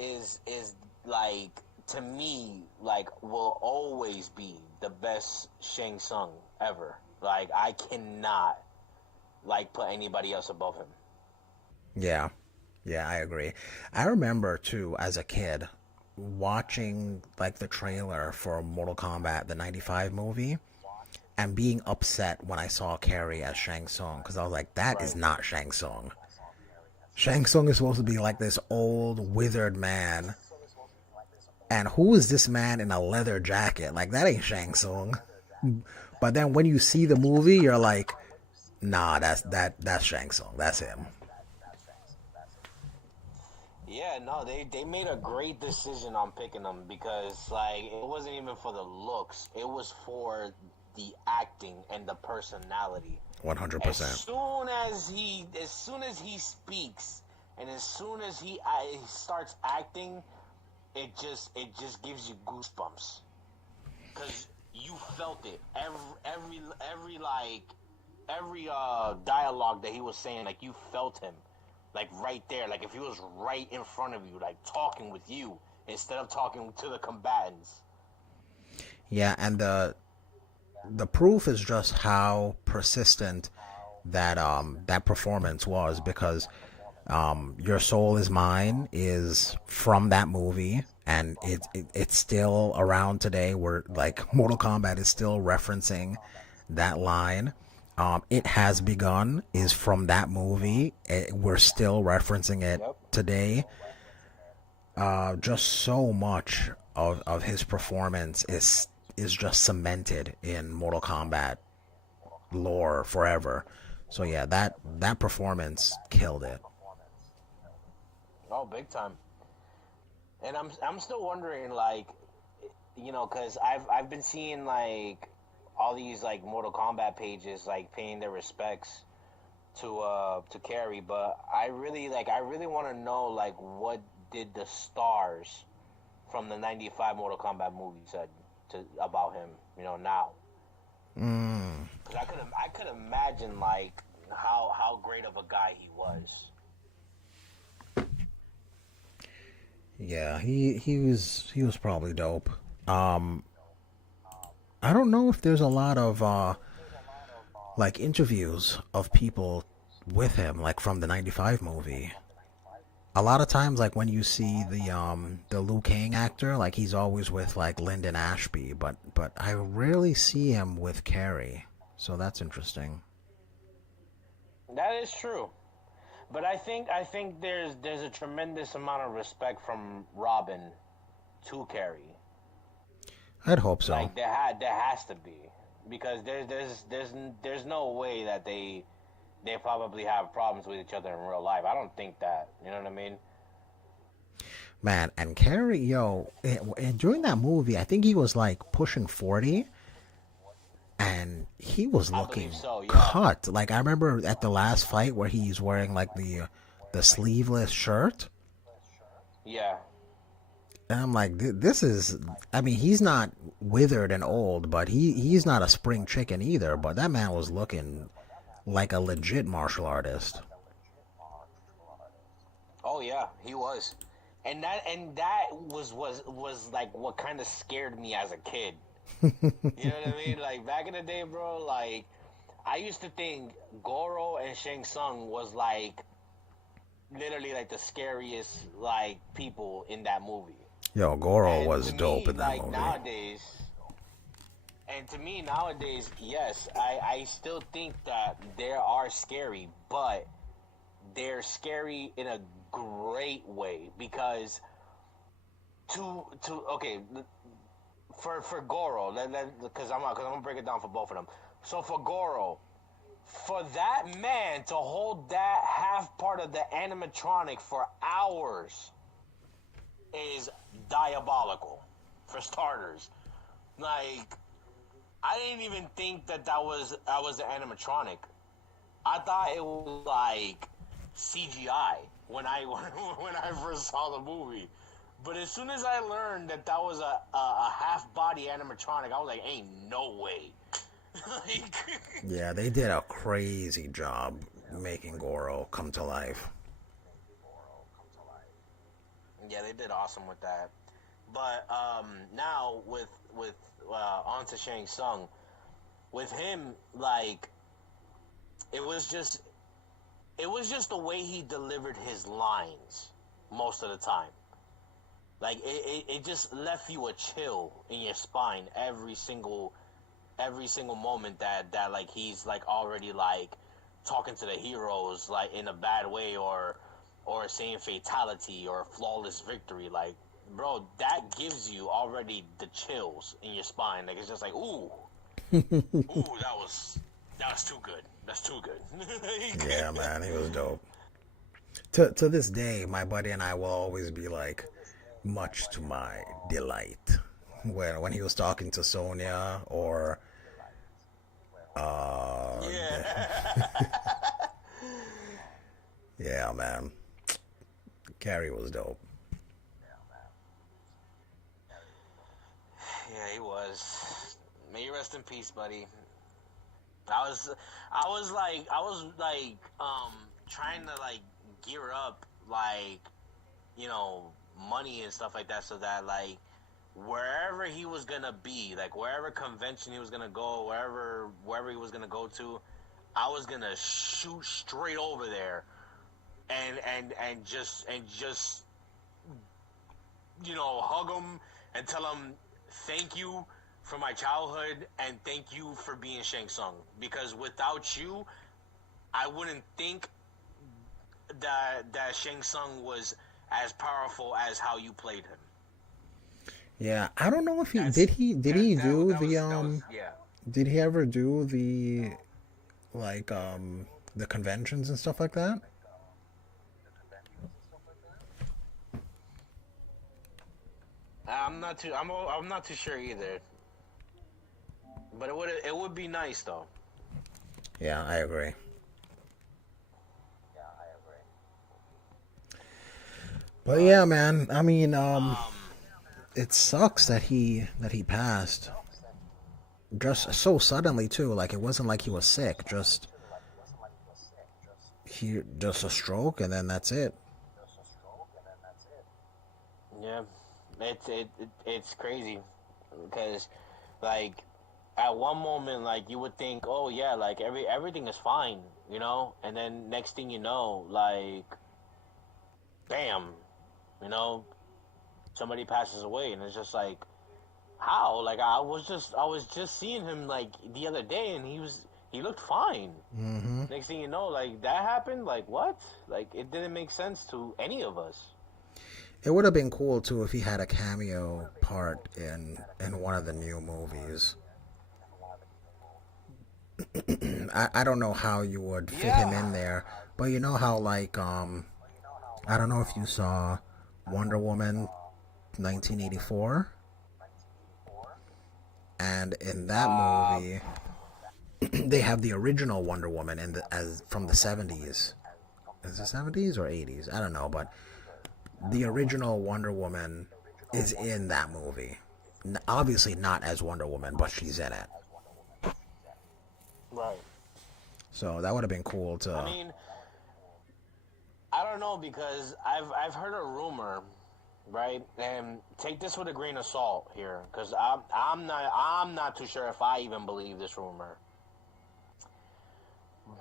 like to me like will always be the best Shang Tsung ever. Like I cannot like put anybody else above him. Yeah, yeah, I agree. I remember too as a kid watching like the trailer for Mortal Kombat, the '95 movie, and being upset when I saw Carrie as Shang Tsung because I was like, that is Right. not Shang Tsung. Shang Tsung is supposed to be like this old, withered man. And who is this man in a leather jacket? Like, that ain't Shang Tsung. But then when you see the movie, you're like, nah, that's Shang Tsung. That's him. Yeah, no, they made a great decision on picking him because like it wasn't even for the looks; it was for the acting and the personality. As 100%. soon as soon as he speaks, and as soon as he starts acting, it just gives you goosebumps because you felt it every like every dialogue that he was saying, like you felt him like right there, like if he was right in front of you, like talking with you instead of talking to the combatants. Yeah, and the proof is just how persistent that performance was because Your Soul Is Mine is from that movie, and it's still around today. Where like Mortal Kombat is still referencing that line. It Has Begun is from that movie. We're still referencing it Yep. today. Just so much of his performance is is just cemented in Mortal Kombat lore forever. So yeah, that performance killed it. Oh, big time. And I'm still wondering, like, because I've been seeing like all these like Mortal Kombat pages like paying their respects to Cary, but I really want to know like what did the stars from the '95 Mortal Kombat movie said about him, now. Mm. Because I could imagine like how great of a guy he was. Yeah, he was probably dope. Um, I don't know if there's a lot of like interviews of people with him, like from the '95 movie. A lot of times, like when you see the Liu Kang actor, like he's always with like Lyndon Ashby, but I rarely see him with Carrie, so that's interesting. That is true. But I think there's a tremendous amount of respect from Robin to Carrie. I'd hope so. Like there has to be, because there's no way that they probably have problems with each other in real life. I don't think that. You know what I mean? Man, and Carrie, yo, during that movie, I think he was like pushing 40, and he was I looking believe so. Yeah. cut. Like I remember at the last fight where he's wearing like the sleeveless shirt, Yeah. and I'm like, this is. I mean, he's not withered and old, but he's not a spring chicken either. But that man was looking like a legit martial artist. Oh yeah, he was. And that was like what kind of scared me as a kid. You know what I mean? Like back in the day, bro, like I used to think Goro and Shang Tsung was like literally like the scariest like people in that movie. Yo, Goro And was to dope me, in that like movie. nowadays, and to me nowadays, yes, I still think that they are scary, but they're scary in a great way because to okay for Goro, because I'm gonna break it down for both of them. So for Goro, for that man to hold that half part of the animatronic for hours is diabolical. For starters, like I didn't even think that was the animatronic. I thought it was like CGI when I when I first saw the movie. But as soon as I learned that was a half body animatronic, I was like, ain't no way. Like, Yeah, they did a crazy job making Goro come to life. yeah, they did awesome with that. But now with on to Shang Tsung, with him, like it was just it was just the way he delivered his lines most of the time. Like it just left you a chill in your spine every single moment that like he's like already like talking to the heroes like in a bad way or saying fatality or flawless victory. Like, bro, that gives you already the chills in your spine. Like it's just like ooh, that was too good. That's too good. Yeah, man, he was dope. To this day, my buddy and I will always be like, much to my delight, when he was talking to Sonya or Yeah. yeah, man, Carrie was dope. Yeah, he was. May you rest in peace, buddy. I was like trying to like gear up like you know money and stuff like that so that like wherever he was gonna be, like wherever convention he was gonna go, wherever he was gonna go to, I was gonna shoot straight over there and just hug him and tell him thank you for my childhood and thank you for being Shang Tsung, because without you I wouldn't think that Shang Tsung was as powerful as how you played him. Yeah, I don't know if he That's did he do that was yeah. did he ever do the like the conventions and stuff like that? I'm not too sure either. But it would be nice though. Yeah, I agree. But yeah, man, I mean, Um, it sucks that he passed just so suddenly too. Like it wasn't like he was sick, just a stroke and then that's it. yeah, it's crazy because like at one moment like you would think, oh yeah, like everything is fine, you know, and then next thing you know, like bam, you know, somebody passes away, and it's just like how? Like I was just seeing him like the other day, and he looked fine. Hmm. Next thing you know, like that happened. Like what? Like it didn't make sense to any of us. It would have been cool too if he had a cameo part in one of the new movies. I don't know how you would fit him Yeah. in there, but you know how like I don't know if you saw Wonder Woman 1984, and in that Uh, movie they have the original Wonder Woman in the as from the 70s. Is it 70s or 80s? I don't know, but the original Wonder Woman is in that movie. Obviously not as Wonder Woman, but she's in it. right. So that would have been cool I to. mean, I don't know because I've heard a rumor, right? And take this with a grain of salt here, because I'm not too sure if I even believe this rumor.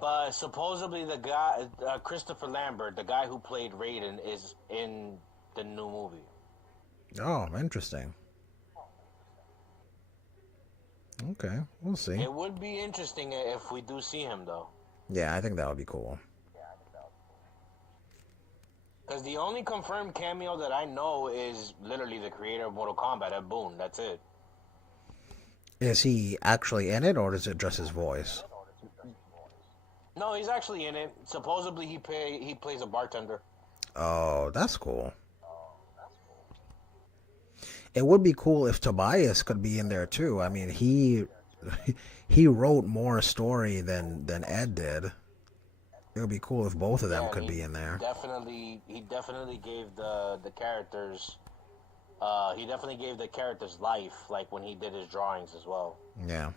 But supposedly the guy, Christopher Lambert, the guy who played Raiden, is in the new movie. Oh, interesting. Okay, we'll see. It would be interesting if we do see him though, Yeah, I think that would be cool. because the only confirmed cameo that I know is literally the creator of Mortal Kombat, Ed Boon. That's it. Is he actually in it, or is it just his voice? No, he's actually in it. Supposedly he plays a bartender. Oh, that's cool. It would be cool if Tobias could be in there too. I mean, he wrote more story than Ed did. It would be cool if both of them Yeah, and could be in there. he definitely gave the characters he definitely gave the characters life, like when he did his drawings as well. Yeah.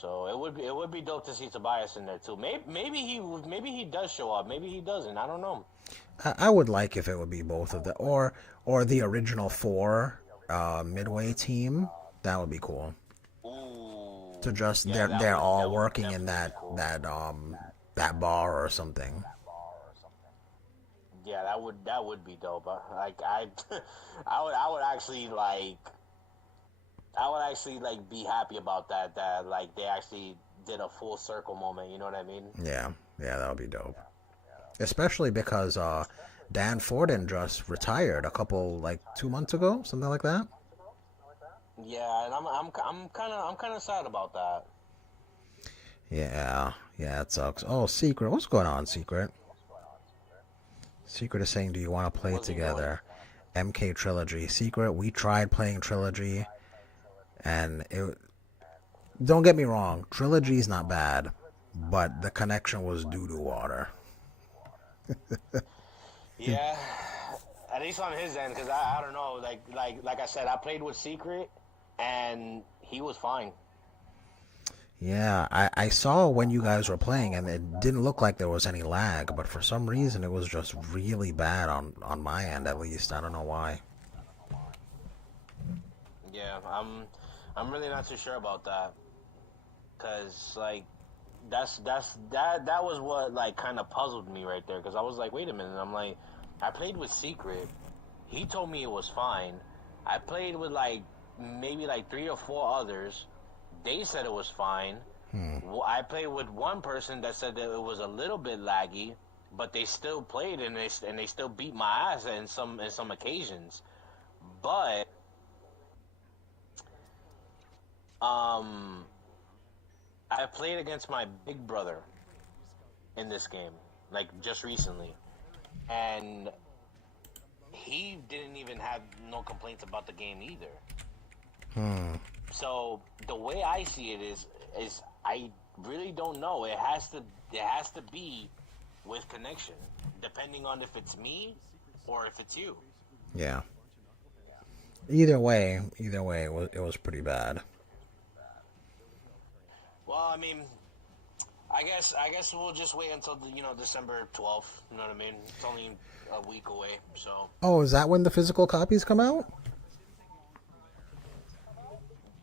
So it would be dope to see Tobias in there too. Maybe he does show up. Maybe he doesn't. I don't know. I would like if it would be both of the or the original four midway team. That would be cool. Ooh, To just yeah, they're all that would working in definitely be cool. that bar or something. Yeah, that would be dope. Like I would actually be happy about that. That like they actually did a full circle moment. You know what I mean? Yeah, yeah, that would be dope. Especially because Dan Forden just retired a couple like 2 months ago, something like that. Yeah, and I'm kind of sad about that. Yeah, yeah, it sucks. Oh, Secret, what's going on, Secret? Secret is saying, "Do you want to play What's he doing? together?" MK Trilogy. Secret, we tried playing Trilogy, and it. Don't get me wrong, Trilogy's not bad, but the connection was doo doo water. Yeah, at least on his end, because I don't know. Like I said, I played with Secret, and he was fine. Yeah, I saw when you guys were playing, and it didn't look like there was any lag, but for some reason it was just really bad on my end, at least. I don't know why. Yeah, I'm really not too sure about that, cause like that was what like kind of puzzled me right there, cause I was like, wait a minute, I'm like, I played with Secret, he told me it was fine. I played with like maybe like three or four others, they said it was fine. Hmm. I played with one person that said that it was a little bit laggy, but they still played and they still beat my ass in some occasions, but Um, I played against my big brother in this game, like just recently, and he didn't even have no complaints about the game either. So the way I see it is I really don't know. It has to be with connection, depending on if it's me or if it's you. Yeah. Either way, it was pretty bad. Well, I mean, I guess we'll just wait until December 12th. You know what I mean? It's only a week away, so Oh, is that when the physical copies come out?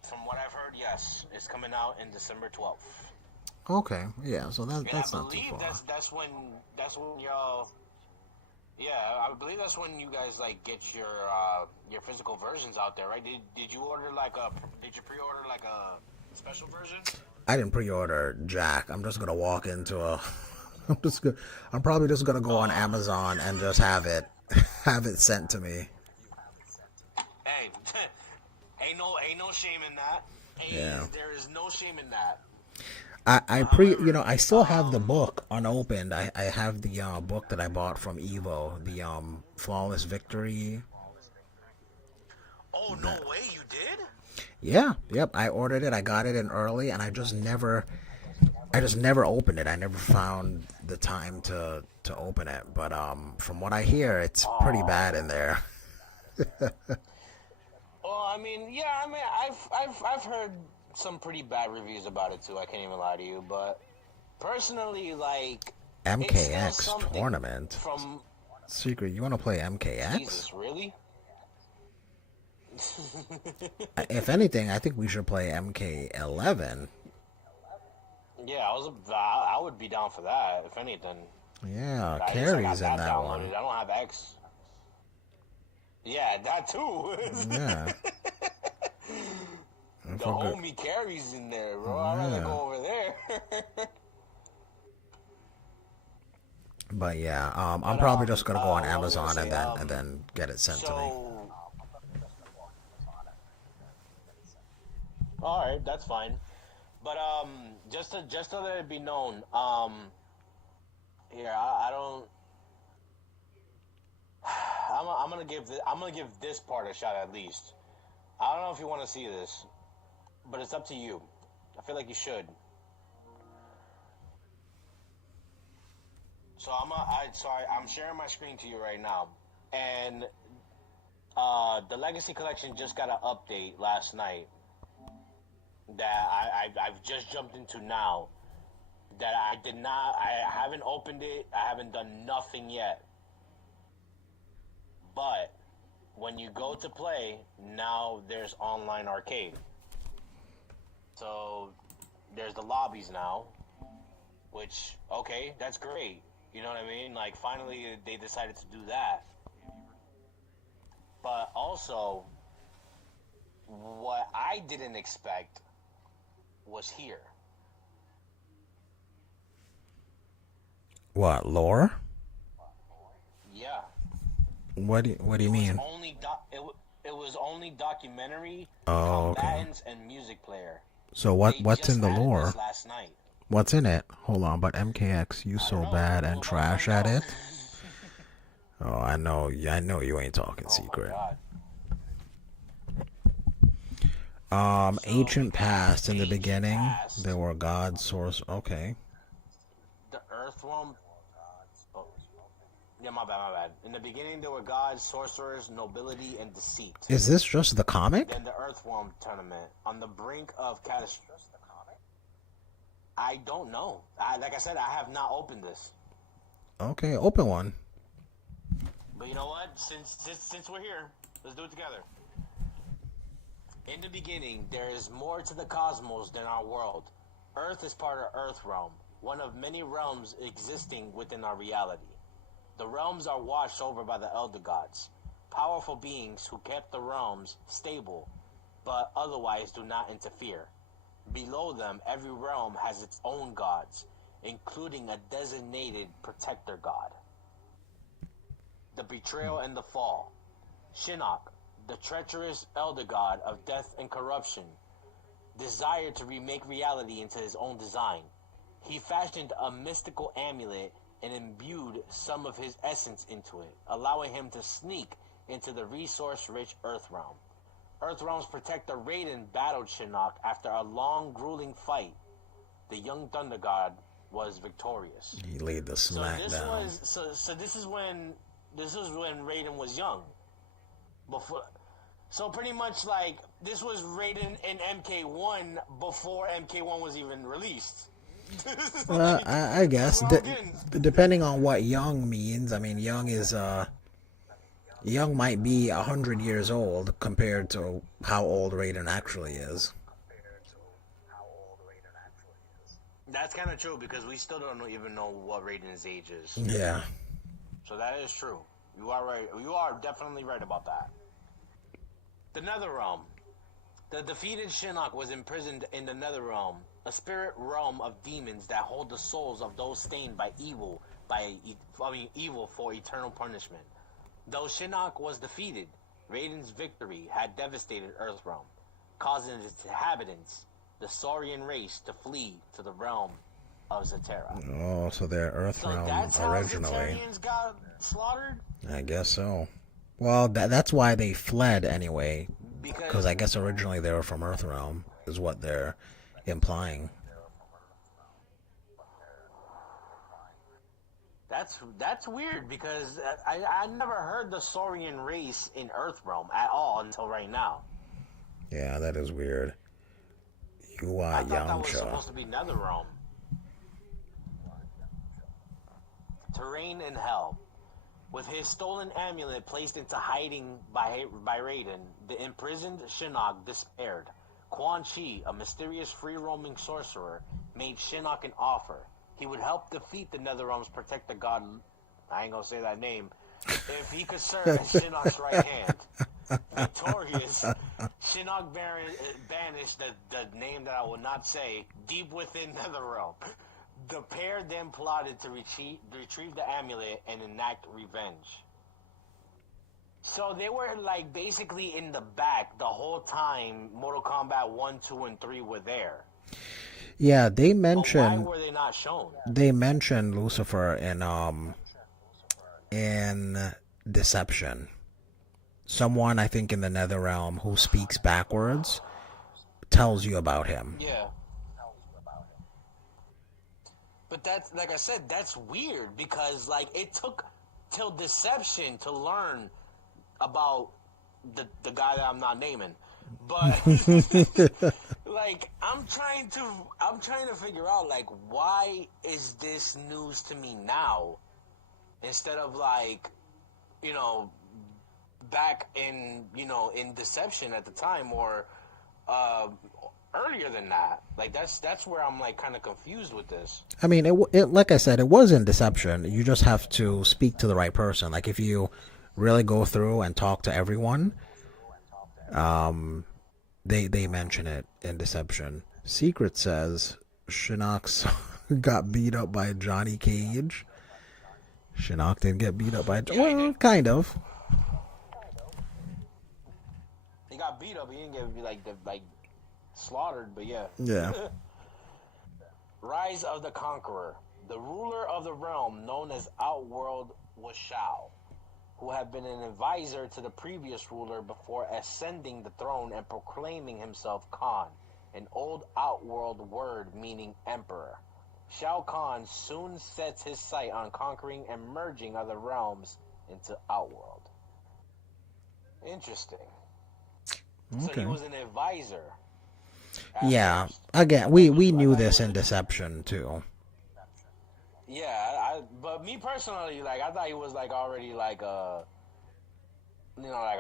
from what I've heard, yes, it's coming out in December 12th. Okay, yeah. So And that's I not too believe far. that's when y'all. Yeah, I believe that's when you guys like get your physical versions out there, right? Did you order did you pre-order like a special version? I didn't pre-order Jack. I'm just gonna walk into a. I'm probably just gonna go on Amazon and just have it sent to me. Hey, ain't no shame in that. Yeah. There is no shame in that. I still have the book unopened. I have the book that I bought from Evo, the Flawless Victory. Oh, no way, you did? Yeah, yep. I ordered it. I got it in early, and I just never opened it. I never found the time to open it. But from what I hear, it's pretty bad in there. Well, I mean, yeah, I mean, I've heard some pretty bad reviews about it too. I can't even lie to you, but personally, like it's still MKX something tournament. from Secret, you want to play MKX? Jesus, really? If anything, I think we should play MK11. Yeah, I would be down for that if anything. Yeah, At least I got Cary's in that downloaded. one. I don't have X. Yeah, that too. Yeah. The homie Cary's in there, bro. I'd rather go over there. But yeah, I'm probably just gonna go on what was I Amazon gonna say? and then get it sent to me. All right, that's fine. But just to let it be known, here I don't. I'm gonna give this part a shot at least. I don't know if you want to see this, but it's up to you. I feel like you should. So I'm sharing my screen to you right now, and the Legacy Collection just got an update last night that I've just jumped into now. That I haven't opened it. I haven't done nothing yet. But when you go to play, now there's online arcade. So there's the lobbies now, which, okay, that's great. You know what I mean? Like, finally they decided to do that. But also, what I didn't expect was here. What, lore? Yeah. What do you mean? It was only documentary, Oh, okay. combatants, and music player. So They what's just in the added lore? this last night. What's in it? Hold on, but MKX, you so know. bad and We'll trash find at out. it. Oh, I know you ain't talking Oh my secret. God. Ancient past. In the Ancient beginning, past. there were gods, source. Okay. The Earthworm. Oh. Yeah, my bad. In the beginning, there were gods, sorcerers, nobility, and deceit. Is this just the comic? Then the Earthworm tournament on the brink of catastrophe. I don't know. Like I said, I have not opened this. Okay, open one. But you know what? Since we're here, let's do it together. In the beginning, there is more to the cosmos than our world. Earth is part of Earthrealm, one of many realms existing within our reality. The realms are watched over by the Elder Gods, powerful beings who kept the realms stable, but otherwise do not interfere. Below them, every realm has its own gods, including a designated protector god. The betrayal and the fall. Shinnok, the treacherous elder god of death and corruption, desired to remake reality into his own design. He fashioned a mystical amulet and imbued some of his essence into it, allowing him to sneak into the resource-rich Earthrealm. Earthrealm's protector Raiden battled Shinnok after a long, grueling fight. The young Thunder God was victorious. He laid the smackdown. So this was when Raiden was young. So pretty much like this was Raiden in MK1 before MK1 was even released. I guess depending on what young means. I mean, young might be 100 years old compared to how old Raiden actually is. That's kind of true because we still don't even know what Raiden's age is. Yeah. So that is true. You are right. You are definitely right about that. The Netherrealm. The defeated Shinnok was imprisoned in the Netherrealm, a spirit realm of demons that hold the souls of those stained by evil for eternal punishment. Though Shinnok was defeated, Raiden's victory had devastated Earthrealm, causing its inhabitants, the Saurian race, to flee to the realm of Zatara. Oh, so they're Earthrealm So that's how originally. Zatarians got slaughtered? I guess so. Well, that's why they fled anyway. Because I guess originally they were from Earthrealm, is what they're implying. That's weird because I never heard the Saurian race in Earthrealm at all until right now. Yeah, that is weird. You are I thought that was Yamcha. supposed to be Netherrealm. Terrain in Hell. With his stolen amulet placed into hiding by Raiden, the imprisoned Shinnok despaired. Quan Chi, a mysterious free-roaming sorcerer, made Shinnok an offer. He would help defeat the Netherrealm's protector god, I ain't gonna say that name, if he could serve as Shinnok's right hand. Victorious, Shinnok banished the name that I will not say deep within Netherrealm. The pair then plotted to retrieve the amulet and enact revenge. So they were like basically in the back the whole time Mortal Kombat 1, 2, and 3 were there. Yeah, they But mentioned why were they not shown? they mentioned Lucifer in Deception. Someone I think in the Netherrealm who speaks backwards tells you about him. Yeah. But that's, like I said, that's weird because, like, it took till Deception to learn about the guy that I'm not naming. But, like, I'm trying to figure out, like, why is this news to me now instead of, like, you know, back in, you know, in Deception at the time or, earlier than that. Like that's where I'm like kind of confused with this. I mean, it like I said, it was in Deception. You just have to speak to the right person. Like if you really go through and talk to everyone, they mention it in Deception. Secret says Shinnok got beat up by Johnny Cage. Shinnok didn't get beat up by well, kind of. He got beat up. He didn't get like slaughtered, but yeah. Yeah. Rise of the Conqueror. The ruler of the realm known as Outworld was Shao, who had been an advisor to the previous ruler before ascending the throne and proclaiming himself Khan, an old Outworld word meaning emperor. Shao Kahn soon sets his sight on conquering and merging other realms into Outworld. Interesting. Okay. So he was an advisor. Yeah, again, we knew this in Deception too. Yeah, but me personally, like I thought he was like already like you know, like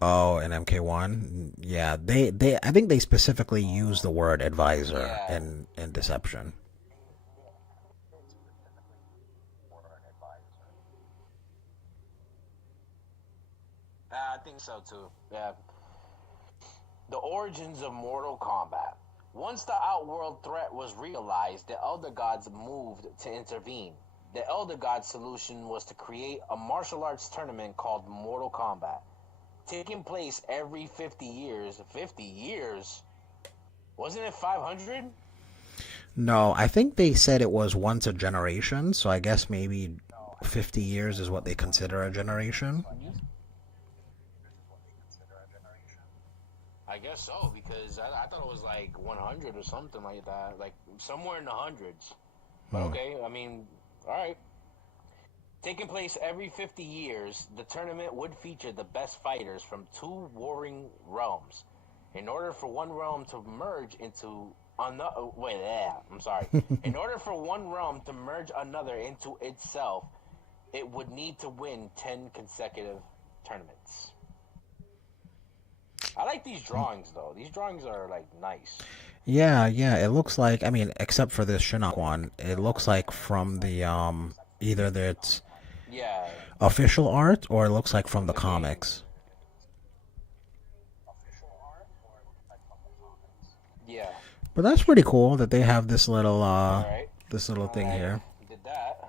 Oh, in MK1, yeah, they I think they specifically use the word advisor in Deception. I think so too. Yeah. The origins of Mortal Kombat. Once the Outworld threat was realized, the Elder Gods moved to intervene. The Elder Gods' solution was to create a martial arts tournament called Mortal Kombat. taking place every 50 years. 50 years? Wasn't it 500? No, I think they said it was once a generation, so I guess maybe 50 years is what they consider a generation. I guess so, because I thought it was like 100 or something like that, like somewhere in the hundreds. But okay, I mean, all right. Taking place every 50 years, the tournament would feature the best fighters from two warring realms. In order for one realm to merge into another, I'm sorry. In order for one realm to merge another into itself, it would need to win 10 consecutive tournaments. I like these drawings though. These drawings are like nice. Yeah, yeah, it looks like, I mean, except for this Shinnok one, it looks like from the either it's Yeah. official art or it looks like from the The game. comics. Yeah. But that's pretty cool that they have this little All right. thing here. Did that.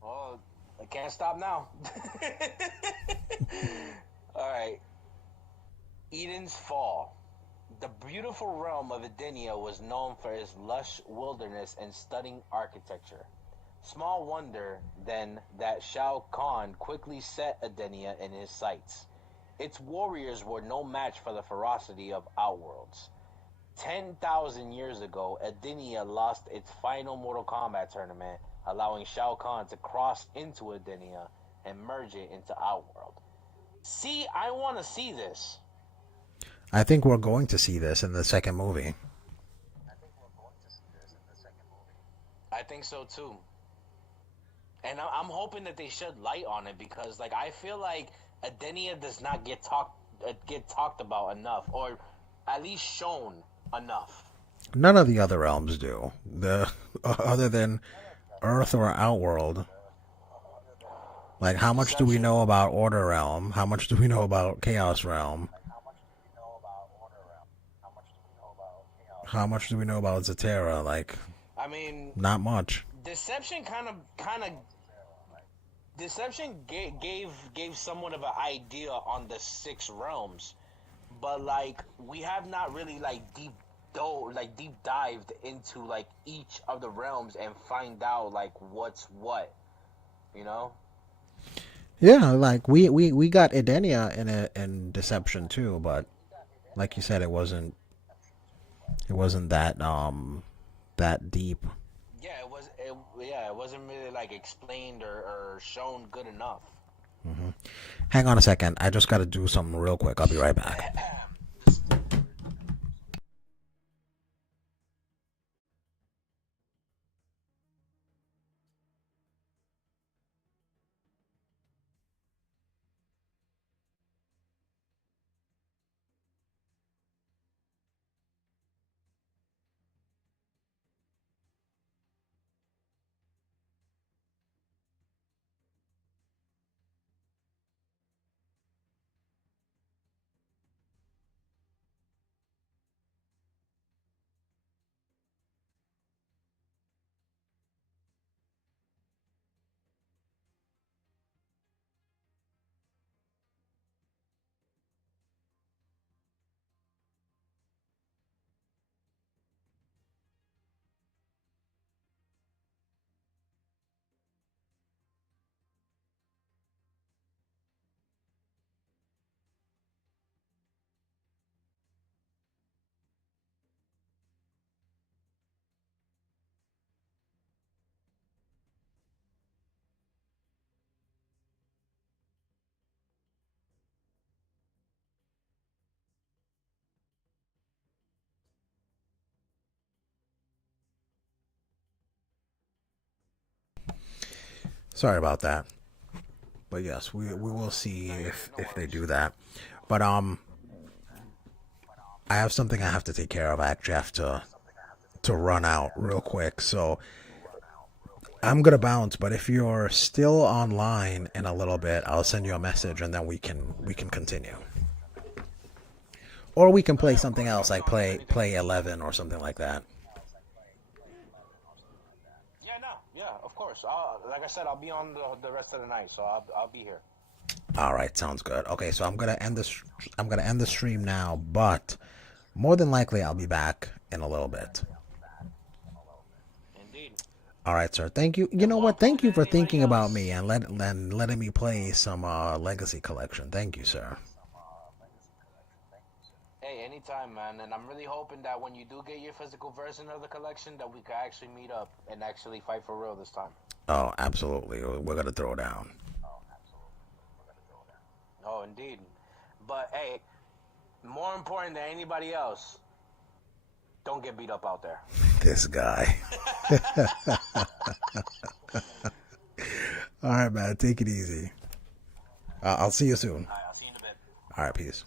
Well, I can't stop now. All right. Eden's Fall. The beautiful realm of Edenia was known for its lush wilderness and stunning architecture. Small wonder, then, that Shao Kahn quickly set Edenia in his sights. Its warriors were no match for the ferocity of Outworlds. 10,000 years ago, Edenia lost its final Mortal Kombat tournament, allowing Shao Kahn to cross into Edenia and merge it into Outworld. See, I want to see this. I think we're going to see this in the second movie. I think so too. And I'm hoping that they shed light on it because, like, I feel like Edenia does not get talked about enough, or at least shown enough. None of the other realms do. The other than Earth or Outworld. Like, how much do we know about Order Realm? How much do we know about Chaos Realm? How much do we know about Zatera? Like, I mean, not much. Deception Deception gave somewhat of an idea on the 6 realms, but like we have not really deep dived into like each of the realms and find out like what's what, you know? Yeah, like we got Edenia in Deception too, but like you said, it wasn't that that deep. Yeah, it wasn't really like explained or shown good enough. Hang on a second. I just got to do something real quick. I'll be right back. Sorry about that. But yes, we will see if they do that. But I have something I have to take care of. I actually have to run out real quick. So I'm gonna bounce, but if you're still online in a little bit, I'll send you a message and then we can continue. Or we can play something else, like play 11 or something like that. Yeah, no, yeah, of course. course. Like I said, I'll be on the rest of the night, so I'll be here. All right, sounds good. Okay, so I'm gonna end this. I'm gonna end the stream now, but more than likely I'll be back in a little bit. Indeed. All right, sir. Thank you. You know what? Thank you for thinking about me and letting me play some Legacy Collection. Thank you, sir. Hey, anytime, man. And I'm really hoping that when you do get your physical version of the collection, that we can actually meet up and actually fight for real this time. Oh, absolutely. We're gonna throw down. Oh, indeed. But hey, more important than anybody else, don't get beat up out there. This guy. All right, man. Take it easy. I'll see you soon. All right, I'll see you in a bit. All right, peace.